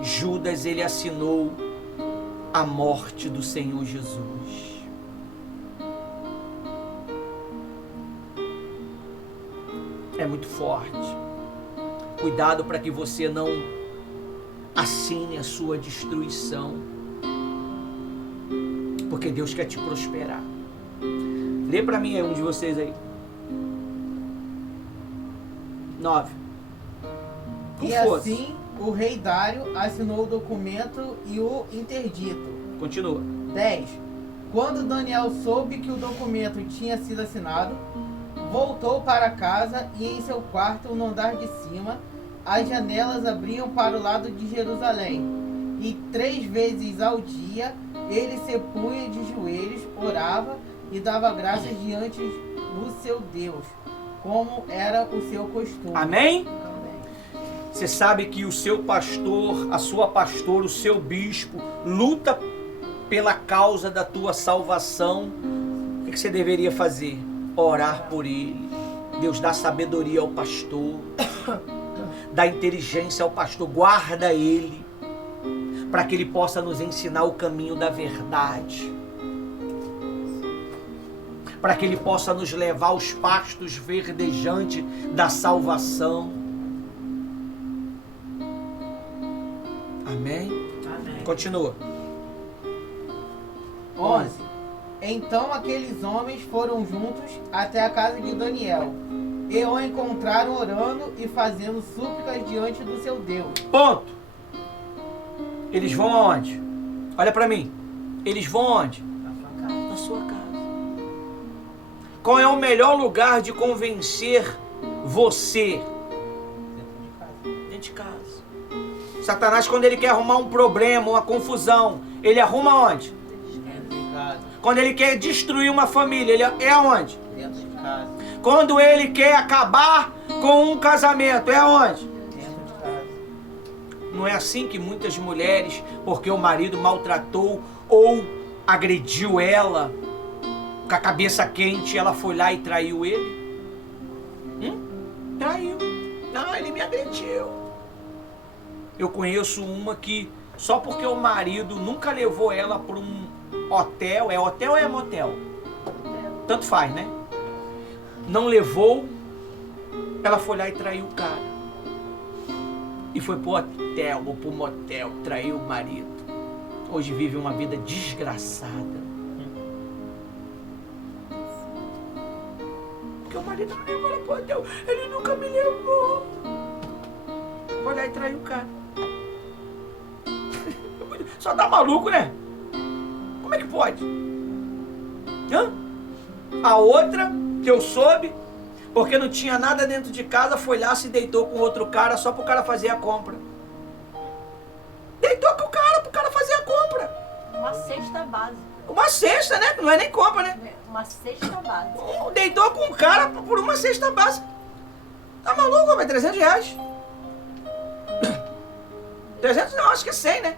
Judas, ele assinou a morte do Senhor Jesus. É muito forte. Cuidado para que você não assine a sua destruição. Porque Deus quer te prosperar. Lê para mim aí, um de vocês aí. 9. E assim o rei Dário assinou o documento e o interdito. Continua. 10. Quando Daniel soube que o documento tinha sido assinado, voltou para casa e em seu quarto, no andar de cima, as janelas abriam para o lado de Jerusalém. E 3 vezes ao dia ele se punha de joelhos, orava e dava graças diante do seu Deus, como era o seu costume. Amém? Você sabe que o seu pastor, a sua pastora, o seu bispo, luta pela causa da tua salvação. O que você deveria fazer? Orar por ele. Deus dá sabedoria ao pastor, dá inteligência ao pastor, guarda ele, para que ele possa nos ensinar o caminho da verdade, para que ele possa nos levar aos pastos verdejantes da salvação. Amém? Amém. Continua. 11. Então aqueles homens foram juntos até a casa de Daniel e o encontraram orando e fazendo súplicas diante do seu Deus. Ponto. Eles vão aonde? Olha para mim. Eles vão aonde? Na sua casa. Qual é o melhor lugar de convencer você? Dentro de casa. Satanás, quando ele quer arrumar um problema, uma confusão, ele arruma onde? Dentro de casa. Quando ele quer destruir uma família, ele é aonde? Dentro de casa. Quando ele quer acabar com um casamento, é aonde? Dentro de casa. Não é assim que muitas mulheres, porque o marido maltratou ou agrediu ela, com a cabeça quente, ela foi lá e traiu ele? Traiu. Não, ele me agrediu. Eu conheço uma que, só porque o marido nunca levou ela para um hotel, é hotel ou é motel? Tanto faz, né? Não levou, ela foi lá e traiu o cara. E foi pro hotel ou pro motel, traiu o marido. Hoje vive uma vida desgraçada. Porque o marido não levou ela pro hotel, ele nunca me levou. Foi lá e traiu o cara. Só tá maluco, né? Como é que pode? Hã? A outra, que eu soube, porque não tinha nada dentro de casa, foi lá, se deitou com outro cara só pro cara fazer a compra. Deitou com o cara pro cara fazer a compra. Uma cesta básica. Uma cesta, né? Não é nem compra, né? Uma cesta básica. Deitou com o cara por uma cesta básica. Tá maluco, vai? 300 reais. 300 não, acho que é 100, né?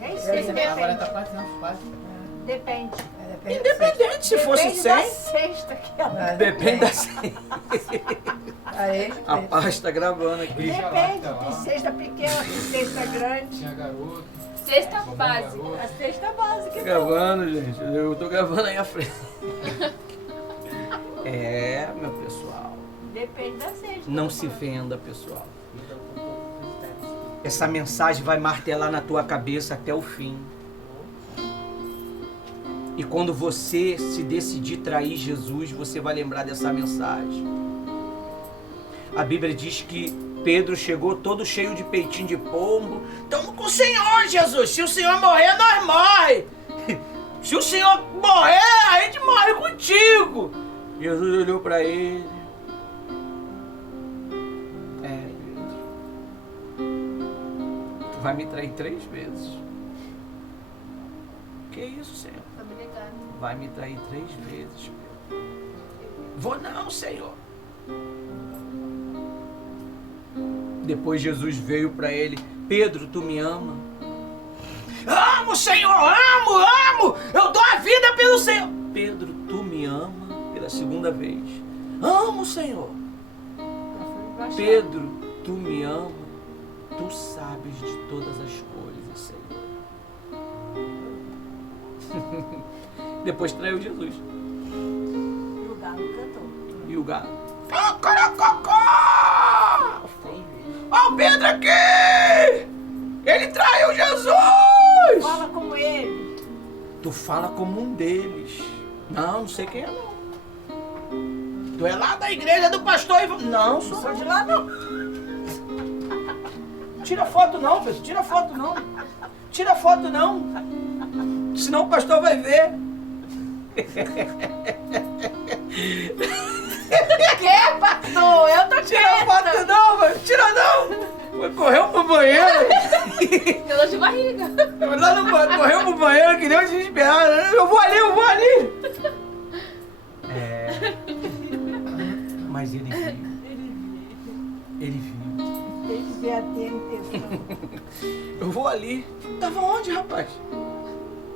Nem sei, Agora depende. tá 400 quase. Depende. Independente, se fosse Depende 100. da cesta que ela... Depende da cesta. Aí, A paz tá gravando aqui. Depende, tem cesta pequena, tem cesta grande. Tinha garoto. Cesta mamãe básica. garoto. A cesta básica. Tá gravando, gente. Eu tô gravando aí à frente. É, meu pessoal. Depende da cesta. Não se venda, pessoal. Essa mensagem vai martelar na tua cabeça até o fim. E quando você se decidir trair Jesus, você vai lembrar dessa mensagem. A Bíblia diz que Pedro chegou todo cheio de peitinho de pombo. Estamos com o Senhor, Jesus. Se o Senhor morrer, nós morre. Se o Senhor morrer, a gente morre contigo. Jesus olhou para ele. Tu vai me trair 3 vezes. Que isso, Senhor? Obrigada. Vai me trair 3 vezes, Pedro. Vou não, Senhor. Depois Jesus veio para ele. Pedro, tu me ama? Amo, Senhor, amo. Eu dou a vida pelo Senhor. Pedro, tu me ama? Pela 2ª vez. Amo, Senhor. Pedro, tu me ama? Tu sabes de todas as coisas, Senhor. Depois traiu Jesus. E o galo cantou. E o galo. Ó o Pedro aqui! Ele traiu Jesus! Fala como ele. Tu fala como um deles. Não sei quem é não. Tu é lá da igreja do pastor Ivan. Não, Não sou de lá, não. tira foto não, pessoal. Tira foto não. Tira foto não. Senão o pastor vai ver. Que, pastor? Eu tô Tira quieta. foto não, velho. Tira não. Correu pro banheiro. Eu dou de barriga. Lá no correu pro banheiro que nem um desesperado. Eu vou ali. Mas ele viu. Ele viu. Tem que ver a intenção. Eu vou ali. Tava onde, rapaz?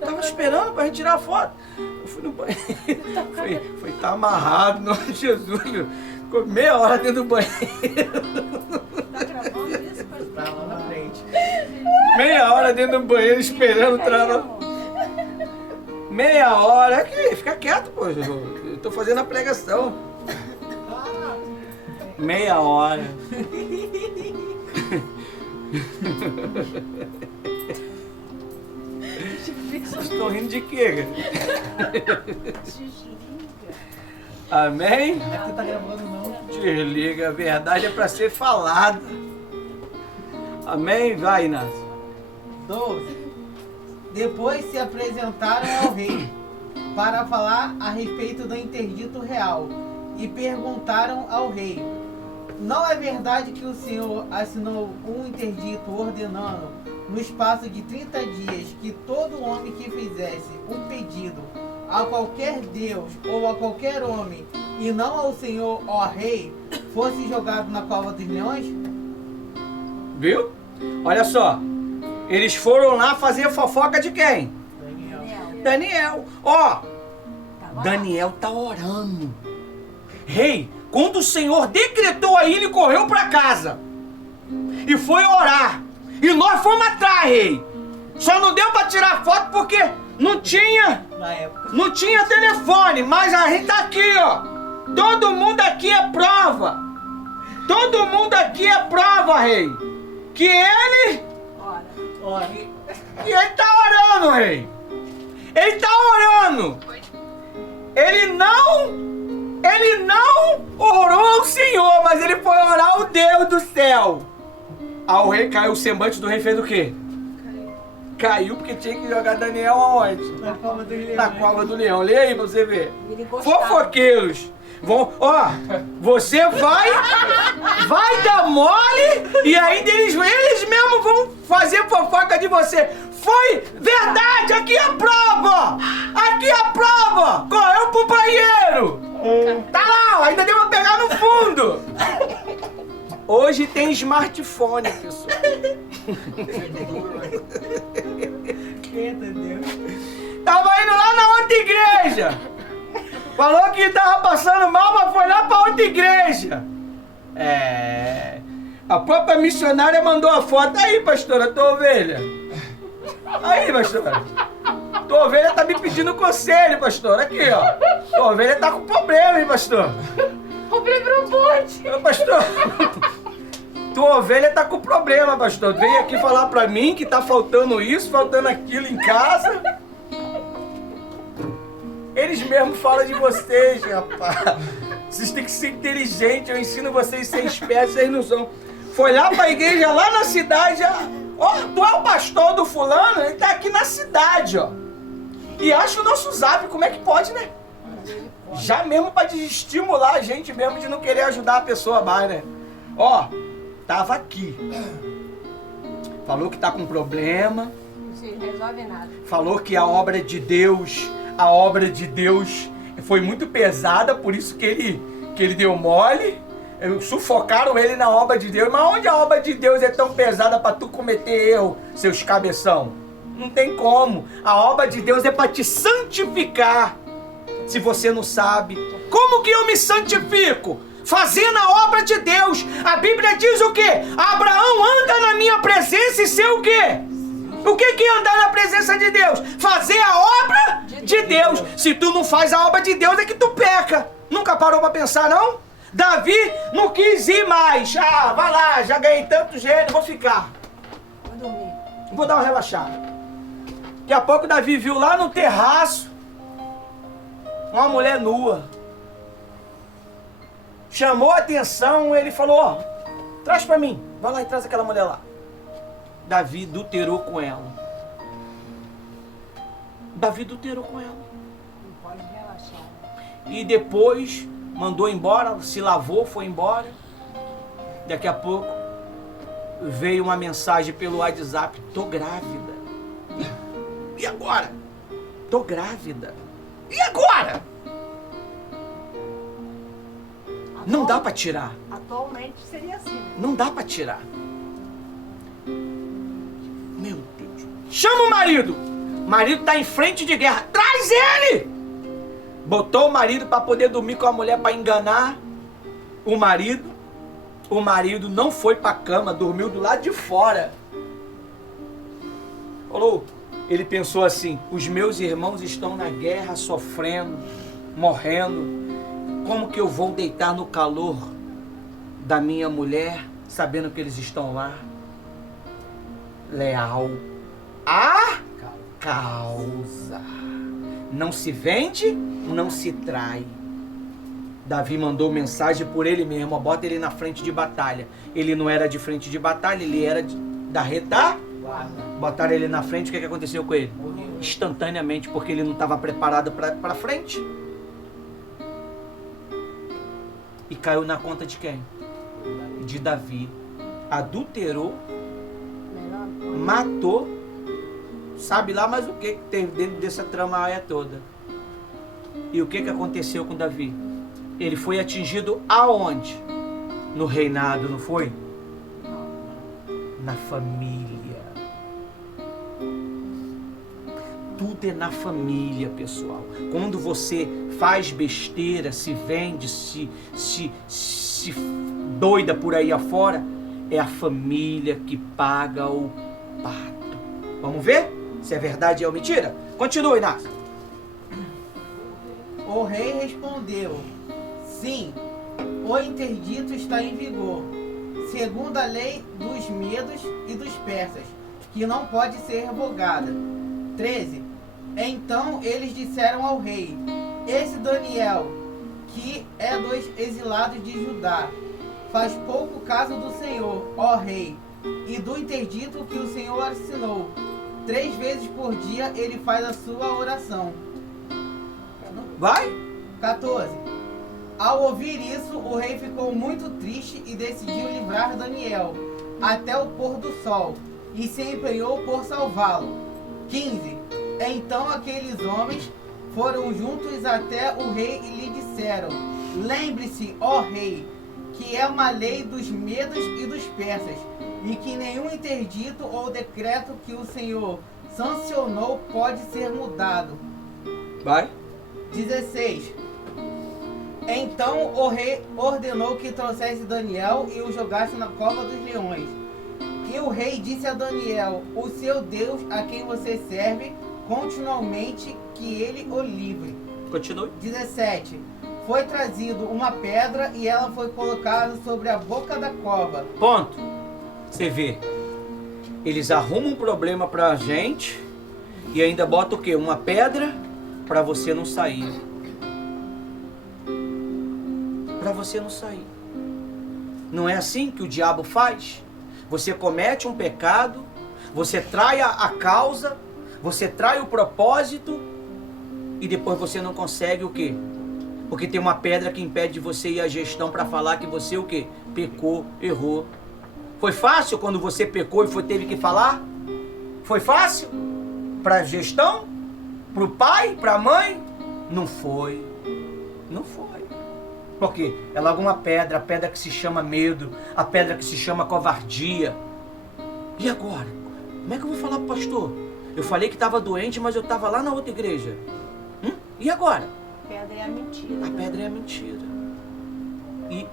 Tava esperando pra gente tirar a foto. Eu fui no banheiro. Foi tá amarrado, em nome de Jesus, meu. Ficou meia hora dentro do banheiro. Tá gravando isso, pastor? Pra lá na frente. Meia hora dentro do banheiro esperando travar. Meia hora. Aqui, fica quieto, pô. Eu tô fazendo a pregação. Meia hora. Vocês estão rindo de quê, cara? Amém? Não é que tá gravando não. Desliga, a verdade é para ser falada. Amém? Vai, Inácio. 12. Depois se apresentaram ao rei para falar a respeito do interdito real e perguntaram ao rei: não é verdade que o senhor assinou um interdito ordenando, no espaço de 30 dias, que todo homem que fizesse um pedido a qualquer Deus ou a qualquer homem, e não ao senhor, ó rei, fosse jogado na cova dos leões? Viu? Olha só. Eles foram lá fazer fofoca de quem? Daniel. Ó, Daniel tá orando. Rei, quando o Senhor decretou aí, ele correu para casa e foi orar. E nós fomos atrás, rei. Só não deu para tirar foto porque não tinha Na época. Não tinha telefone, mas a gente tá aqui, ó. Todo mundo aqui é prova. Todo mundo aqui é prova, rei. Que ele... Ora. Olha, E ele tá orando, rei. Ele tá orando. Ele não orou ao Senhor, mas ele foi orar ao Deus do céu. Aí o rei caiu, o semblante do rei fez o quê? Caiu porque tinha que jogar Daniel aonde? na cova dos leões. Na cova do leão. Lê aí pra você ver. Ele gostava. Fofoqueiros. Vão, ó, você vai dar mole e ainda eles mesmos vão fazer fofoca de você. Foi verdade, aqui é a prova! Aqui é a prova! Correu pro banheiro! Tá lá, ainda deu uma pegar no fundo! Hoje tem smartphone, pessoal. Eita Deus. Tava indo lá na outra igreja. Falou que tava passando mal, mas foi lá pra outra igreja. A própria missionária mandou a foto. Aí, pastora, tua ovelha. Aí, pastora. Tua ovelha tá me pedindo conselho, pastora. Aqui, ó. Tua ovelha tá com problema, hein, pastor. Problema no bote. Ô, pastor. Tua ovelha tá com problema, pastor. Veio aqui falar pra mim que tá faltando isso, faltando aquilo em casa. Eles mesmos falam de vocês, rapaz. Vocês têm que ser inteligentes. Eu ensino vocês a ser espertos, vocês não são. Foi lá pra igreja, lá na cidade. Ó, tu é o pastor do fulano? Ele tá aqui na cidade, ó. E acha o nosso zap, como é que pode, né? Já mesmo pra desestimular a gente mesmo de não querer ajudar a pessoa mais, né? Ó, tava aqui. Falou que tá com problema. Não se resolve nada. Falou que a obra de Deus foi muito pesada, por isso que ele deu mole. Sufocaram ele na obra de Deus. Mas onde a obra de Deus é tão pesada para tu cometer erro, seus cabeção? Não tem como. A obra de Deus é para te santificar. Se você não sabe, como que eu me santifico? Fazendo a obra de Deus. A Bíblia diz o quê? Abraão anda na minha presença e ser o quê? O que é andar na presença de Deus? Fazer a obra de Deus. Se tu não faz a obra de Deus é que tu peca. Nunca parou pra pensar, não? Davi não quis ir mais. Ah, vai lá, já ganhei tanto dinheiro, vou ficar. Vou dormir. Vou dar uma relaxada. Daqui a pouco Davi viu lá no terraço uma mulher nua. Chamou a atenção, ele falou, ó, traz pra mim. Vai lá e traz aquela mulher lá. Davi adulterou com ela. Davi adulterou com ela. Não pode relaxar. E depois mandou embora, se lavou, foi embora. Daqui a pouco veio uma mensagem pelo WhatsApp: tô grávida. E agora? Tô grávida. E agora? Não dá pra tirar. Atualmente seria assim. Não dá pra tirar. Meu Deus. Chama o marido. O marido tá em frente de guerra. Traz ele! Botou o marido para poder dormir com a mulher, para enganar o marido. O marido não foi para cama, dormiu do lado de fora. Falou, ele pensou assim: os meus irmãos estão na guerra, sofrendo, morrendo. Como que eu vou deitar no calor da minha mulher, sabendo que eles estão lá? Leal à causa. Não se vende, não se trai. Davi mandou mensagem por ele mesmo: bota ele na frente de batalha. Ele não era de frente de batalha, ele era da retaguarda. Botaram ele na frente, o que aconteceu com ele? Instantaneamente, porque ele não estava preparado para frente. E caiu na conta de quem? De Davi. Adulterou, matou, sabe lá mais o que tem dentro dessa trama toda. E o que aconteceu com Davi? Ele foi atingido aonde? No reinado, não foi? Na família. Tudo é na família, pessoal. Quando você faz besteira, se vende, se doida por aí afora, é a família que paga o pato. Vamos ver se é verdade ou mentira? Continue, Inácio. O rei respondeu: sim, o interdito está em vigor, segundo a lei dos medos e dos persas, que não pode ser revogada. 13. Então eles disseram ao rei: esse Daniel, que é dos exilados de Judá, faz pouco caso do Senhor, ó rei, e do interdito que o Senhor assinou. 3 vezes por dia ele faz a sua oração. Vai? 14. Ao ouvir isso, o rei ficou muito triste e decidiu livrar Daniel até o pôr do sol, e se empenhou por salvá-lo. 15. Então aqueles homens foram juntos até o rei e lhe disseram: lembre-se, ó rei, que é uma lei dos medos e dos persas, e que nenhum interdito ou decreto que o Senhor sancionou pode ser mudado. Vai? 16. Então o rei ordenou que trouxesse Daniel e o jogasse na cova dos leões. E o rei disse a Daniel: o seu Deus, a quem você serve continuamente, que ele o livre. Continue. 17. Foi trazido uma pedra e ela foi colocada sobre a boca da cova. Ponto. Você vê, eles arrumam um problema pra gente e ainda botam o quê? Uma pedra pra você não sair. Pra você não sair. Não é assim que o diabo faz? Você comete um pecado, você trai a causa, você trai o propósito e depois você não consegue o quê? Porque tem uma pedra que impede você ir à gestão para falar que você o quê? Pecou, errou. Foi fácil quando você pecou e teve que falar? Foi fácil? Para a gestão? Para o pai? Para a mãe? Não foi. Não foi. Por quê? É logo uma pedra, a pedra que se chama medo, a pedra que se chama covardia. E agora? Como é que eu vou falar pro pastor? Eu falei que estava doente, mas eu estava lá na outra igreja. E agora? A pedra é a mentira. A pedra é a mentira. E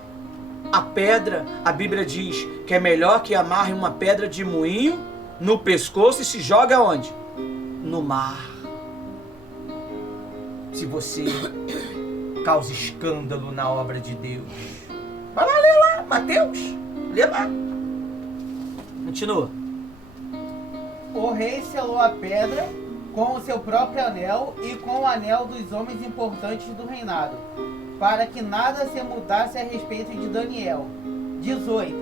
a pedra, a Bíblia diz que é melhor que amarre uma pedra de moinho no pescoço e se joga onde? No mar. Se você causa escândalo na obra de Deus. Vai lá, lê lá, Mateus. Lê lá. Continua. O rei selou a pedra com o seu próprio anel e com o anel dos homens importantes do reinado, para que nada se mudasse a respeito de Daniel. 18.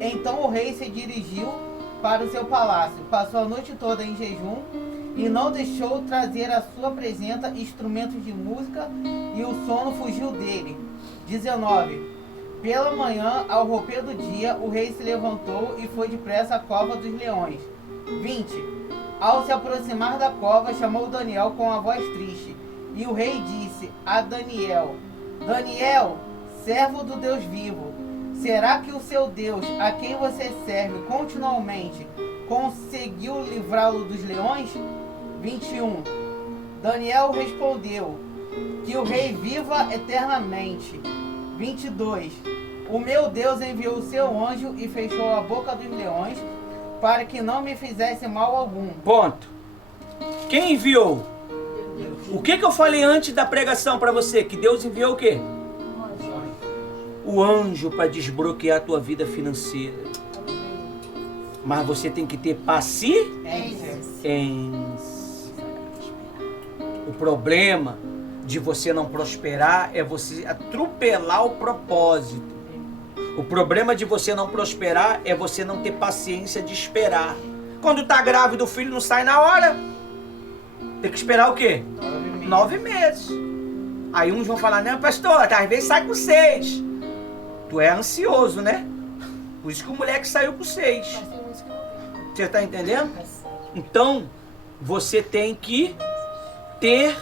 Então o rei se dirigiu para o seu palácio. Passou a noite toda em jejum e não deixou trazer à sua presença instrumentos de música, e o sono fugiu dele. 19. Pela manhã, ao romper do dia, o rei se levantou e foi depressa à cova dos leões. 20. Ao se aproximar da cova, chamou Daniel com a voz triste. E o rei disse a Daniel: Daniel, servo do Deus vivo, será que o seu Deus, a quem você serve continuamente, conseguiu livrá-lo dos leões? 21. Daniel respondeu: que o rei viva eternamente. 22. O meu Deus enviou o seu anjo e fechou a boca dos leões, para que não me fizesse mal algum. Ponto. Quem enviou? O que eu falei antes da pregação para você? Que Deus enviou o quê? O anjo para desbloquear a tua vida financeira. Mas você tem que ter paciência. O problema de você não prosperar é você atropelar o propósito. O problema de você não prosperar é você não ter paciência de esperar. Quando tá grávido, o filho não sai na hora. Tem que esperar o quê? 9 meses. Aí uns vão falar, não, pastor, às vezes sai com 6. Tu é ansioso, né? Por isso que o moleque saiu com 6. Você tá entendendo? Então, você tem que ter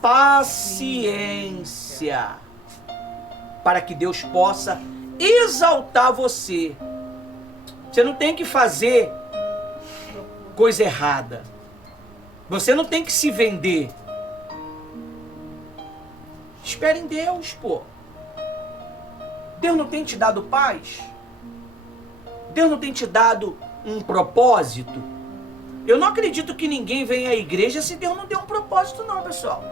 paciência para que Deus possa exaltar você. Você não tem que fazer coisa errada. Você não tem que se vender. Espera em Deus, pô. Deus não tem te dado paz? Deus não tem te dado um propósito? Eu não acredito que ninguém venha à igreja se Deus não der um propósito, não, pessoal.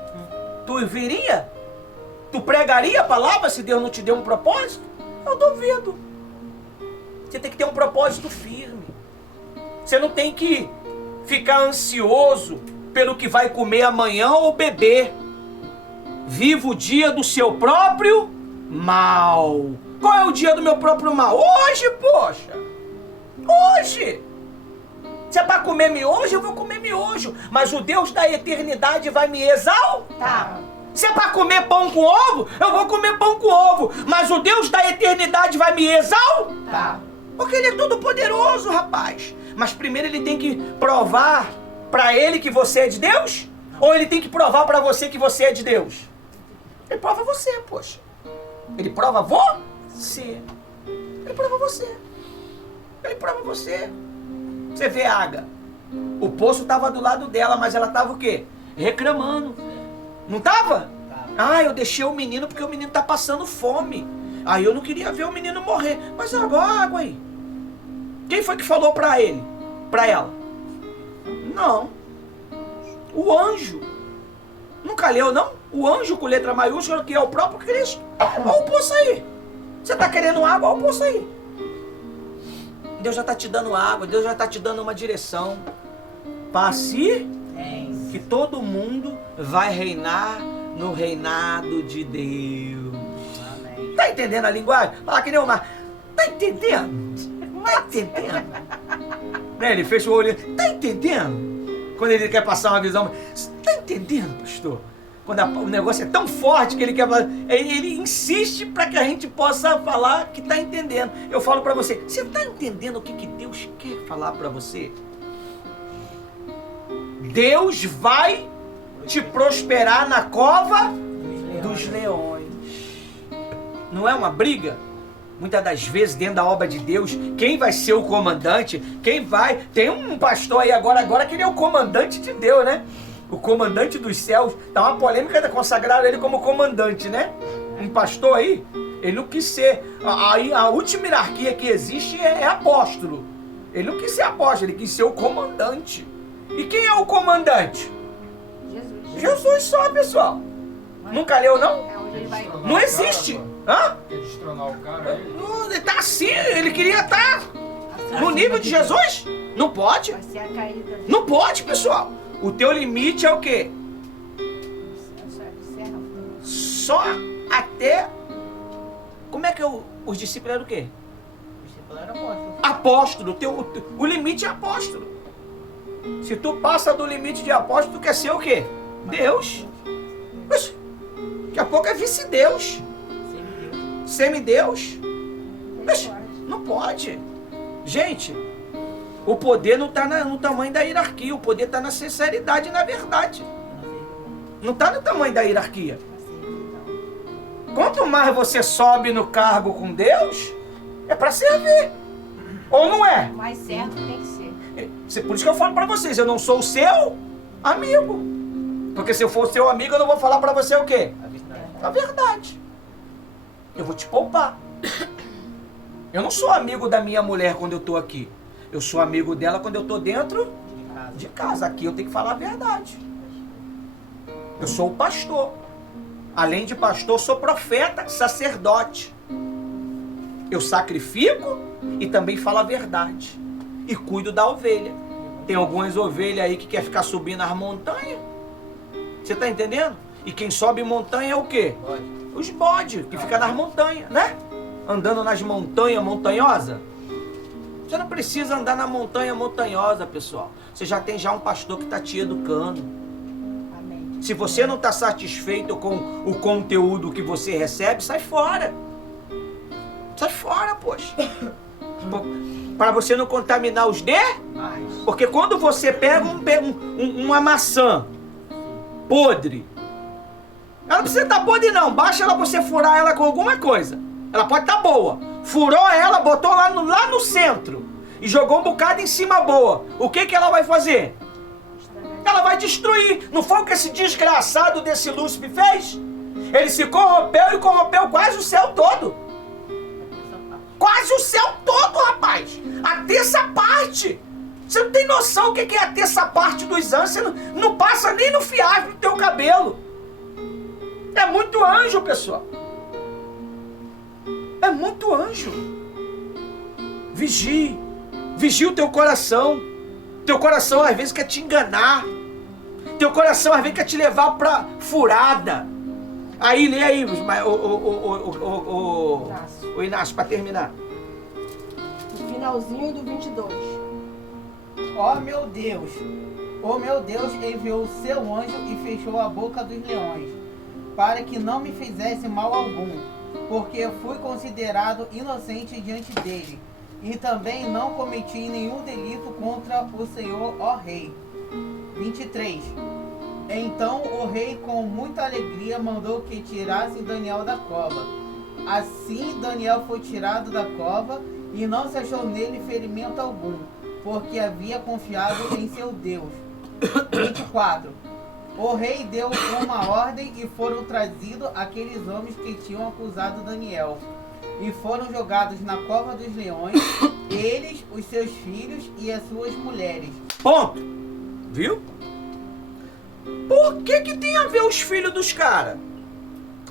Tu viria? Tu pregaria a palavra se Deus não te deu um propósito? Eu duvido. Você tem que ter um propósito firme. Você não tem que ficar ansioso pelo que vai comer amanhã ou beber. Viva o dia do seu próprio mal. Qual é o dia do meu próprio mal? Hoje, poxa. Hoje. Se é para comer miojo, eu vou comer miojo. Mas o Deus da eternidade vai me exaltar. Se é para comer pão com ovo, eu vou comer pão com ovo. Mas o Deus da eternidade vai me exaltar. Porque Ele é todo poderoso, rapaz. Mas primeiro Ele tem que provar para Ele que você é de Deus? Ou Ele tem que provar para você que você é de Deus? Ele prova você, poxa. Ele prova você. Ele prova você. Ele prova você. Você vê a Água. O poço estava do lado dela, mas ela estava o quê? Reclamando. Não estava? Ah, eu deixei o menino porque o menino está passando fome. Aí eu não queria ver o menino morrer. Mas agora a água aí. Quem foi que falou para ele? Para ela? Não. O anjo. Nunca leu, não? O anjo com letra maiúscula, que é o próprio Cristo. Olha o poço aí. Você está querendo água? Olha o poço aí. Deus já está te dando água. Deus já está te dando uma direção. Passe que todo mundo vai reinar no reinado de Deus. Amém. Tá entendendo a linguagem? Fala que nem o mar. Tá entendendo? Tá entendendo? Né? Ele fecha o olho. Tá entendendo? Quando ele quer passar uma visão. Tá entendendo, pastor? Quando o negócio é tão forte que ele quer falar, ele insiste para que a gente possa falar que tá entendendo. Eu falo para você, você tá entendendo o que Deus quer falar para você? Deus vai te prosperar na cova dos leões. Não é uma briga? Muitas das vezes, dentro da obra de Deus, quem vai ser o comandante? Quem vai? Tem um pastor aí agora que ele é o comandante de Deus, né? O comandante dos céus. Tá uma polêmica de consagrar ele como comandante, né? Um pastor aí, ele não quis ser. Aí a última hierarquia que existe é apóstolo. Ele não quis ser apóstolo, ele quis ser o comandante. E quem é o comandante? Jesus. Jesus só, pessoal. Nunca leu, não? É onde ele vai. Não existe. Hã? Quer destronar o cara aí? Ele tá assim, ele queria estar no nível de Jesus? Não pode. Vai ser a caída. Não pode, pessoal. O teu limite é o quê? Só até... Como é que os discípulos eram o quê? O discípulo era apóstolo. apóstolo. O limite é apóstolo. Se tu passa do limite de apóstolo, tu quer ser o quê? Deus. Mas, daqui a pouco é vice-deus. Semideus. Mas, não pode. Gente, o poder não está no tamanho da hierarquia. O poder está na sinceridade e na verdade. Não está no tamanho da hierarquia. Quanto mais você sobe no cargo com Deus, é para servir. Ou não é? Mais certo tem que ser. Por isso que eu falo para vocês, eu não sou o seu amigo. Porque se eu for o seu amigo, eu não vou falar para você o quê? A verdade. Eu vou te poupar. Eu não sou amigo da minha mulher quando eu estou aqui. Eu sou amigo dela quando eu estou dentro de casa. Aqui eu tenho que falar a verdade. Eu sou o pastor. Além de pastor, sou profeta, sacerdote. Eu sacrifico e também falo a verdade. E cuido da ovelha. Tem algumas ovelhas aí que quer ficar subindo as montanhas. Você está entendendo? E quem sobe montanha é o quê? Os bodes, que ficam nas montanhas, né? Andando nas montanhas montanhosas. Você não precisa andar na montanha montanhosa, pessoal. Você já tem um pastor que está te educando. Amém. Se você não está satisfeito com o conteúdo que você recebe, sai fora. Sai fora, poxa. Para você não contaminar os demais. Porque quando você pega uma maçã podre, ela não precisa estar podre não. Basta ela você furar ela com alguma coisa. Ela pode estar boa. Furou ela, botou lá no centro e jogou um bocado em cima boa. O que ela vai fazer? Ela vai destruir. Não foi o que esse desgraçado desse Lúcifer fez? Ele se corrompeu e corrompeu quase o céu todo. Quase o céu todo, rapaz. A terça parte. Você não tem noção o que é a terça parte dos anjos. Você não passa nem no fiapo do teu cabelo. É muito anjo, pessoal. É muito anjo. Vigie. Vigie o teu coração. Teu coração às vezes quer te enganar. Teu coração às vezes quer te levar pra furada. Aí, lê aí, o Inácio, para terminar. No finalzinho do 22. Ó meu Deus, o meu Deus enviou o seu anjo e fechou a boca dos leões, para que não me fizesse mal algum, porque fui considerado inocente diante dele, e também não cometi nenhum delito contra o Senhor, ó rei. 23. Então o rei com muita alegria mandou que tirassem Daniel da cova. Assim Daniel foi tirado da cova e não se achou nele ferimento algum, porque havia confiado em seu Deus. 24. O rei deu uma ordem e foram trazidos aqueles homens que tinham acusado Daniel, e foram jogados na cova dos leões, eles, os seus filhos e as suas mulheres. Ponto. Viu? Por que tem a ver os filhos dos caras?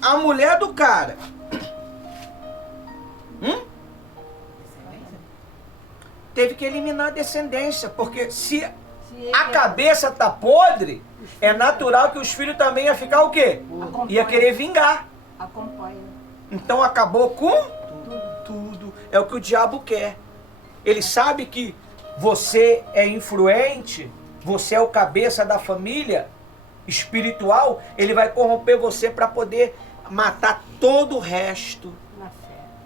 A mulher do cara. Teve que eliminar a descendência, porque se a cabeça tá podre, é natural que os filhos também iam ficar o quê? Ia querer vingar. Acompanha. Então acabou com tudo. É o que o diabo quer. Ele sabe que você é influente, você é o cabeça da família espiritual, ele vai corromper você para poder matar todo o resto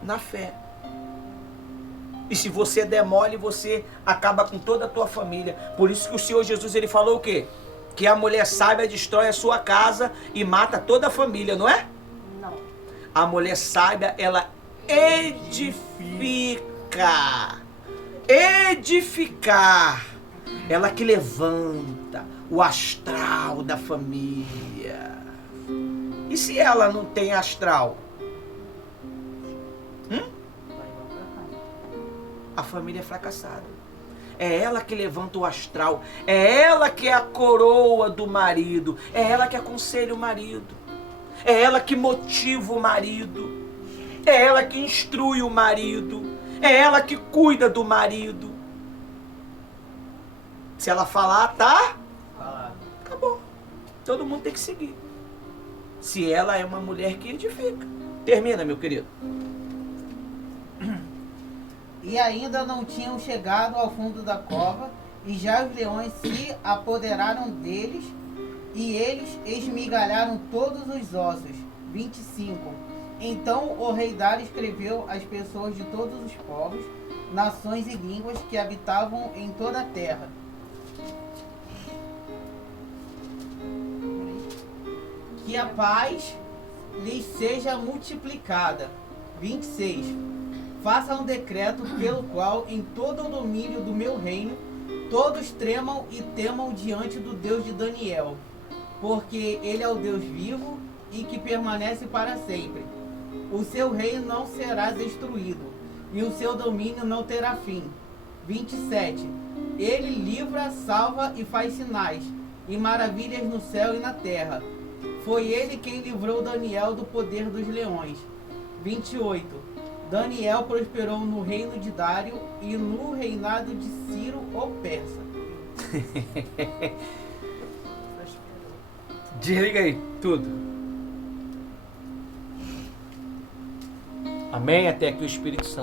na fé. E se você der mole, você acaba com toda a tua família. Por isso que o Senhor Jesus, ele falou o quê? Que a mulher sábia destrói a sua casa e mata toda a família, não é? Não. A mulher sábia, ela edifica. Edificar. Ela que levanta o astral da família. E se ela não tem astral? A família é fracassada. É ela que levanta o astral. É ela que é a coroa do marido. É ela que aconselha o marido. É ela que motiva o marido. É ela que instrui o marido. É ela que cuida do marido. Se ela falar, tá? Acabou. Todo mundo tem que seguir. Se ela é uma mulher que edifica. Termina, meu querido. e ainda não tinham chegado ao fundo da cova, e já os leões se apoderaram deles, e eles esmigalharam todos os ossos. 25. Então o rei Dário escreveu às pessoas de todos os povos, nações e línguas que habitavam em toda a terra: que a paz lhes seja multiplicada. 26. Faça um decreto pelo qual em todo o domínio do meu reino todos tremam e temam diante do Deus de Daniel, porque ele é o Deus vivo e que permanece para sempre. O seu reino não será destruído, e o seu domínio não terá fim. 27. Ele livra, salva e faz sinais e maravilhas no céu e na terra. Foi ele quem livrou Daniel do poder dos leões. 28. Daniel prosperou no reino de Dário e no reinado de Ciro o Persa. Desliga aí, tudo. Amém? Até que o Espírito Santo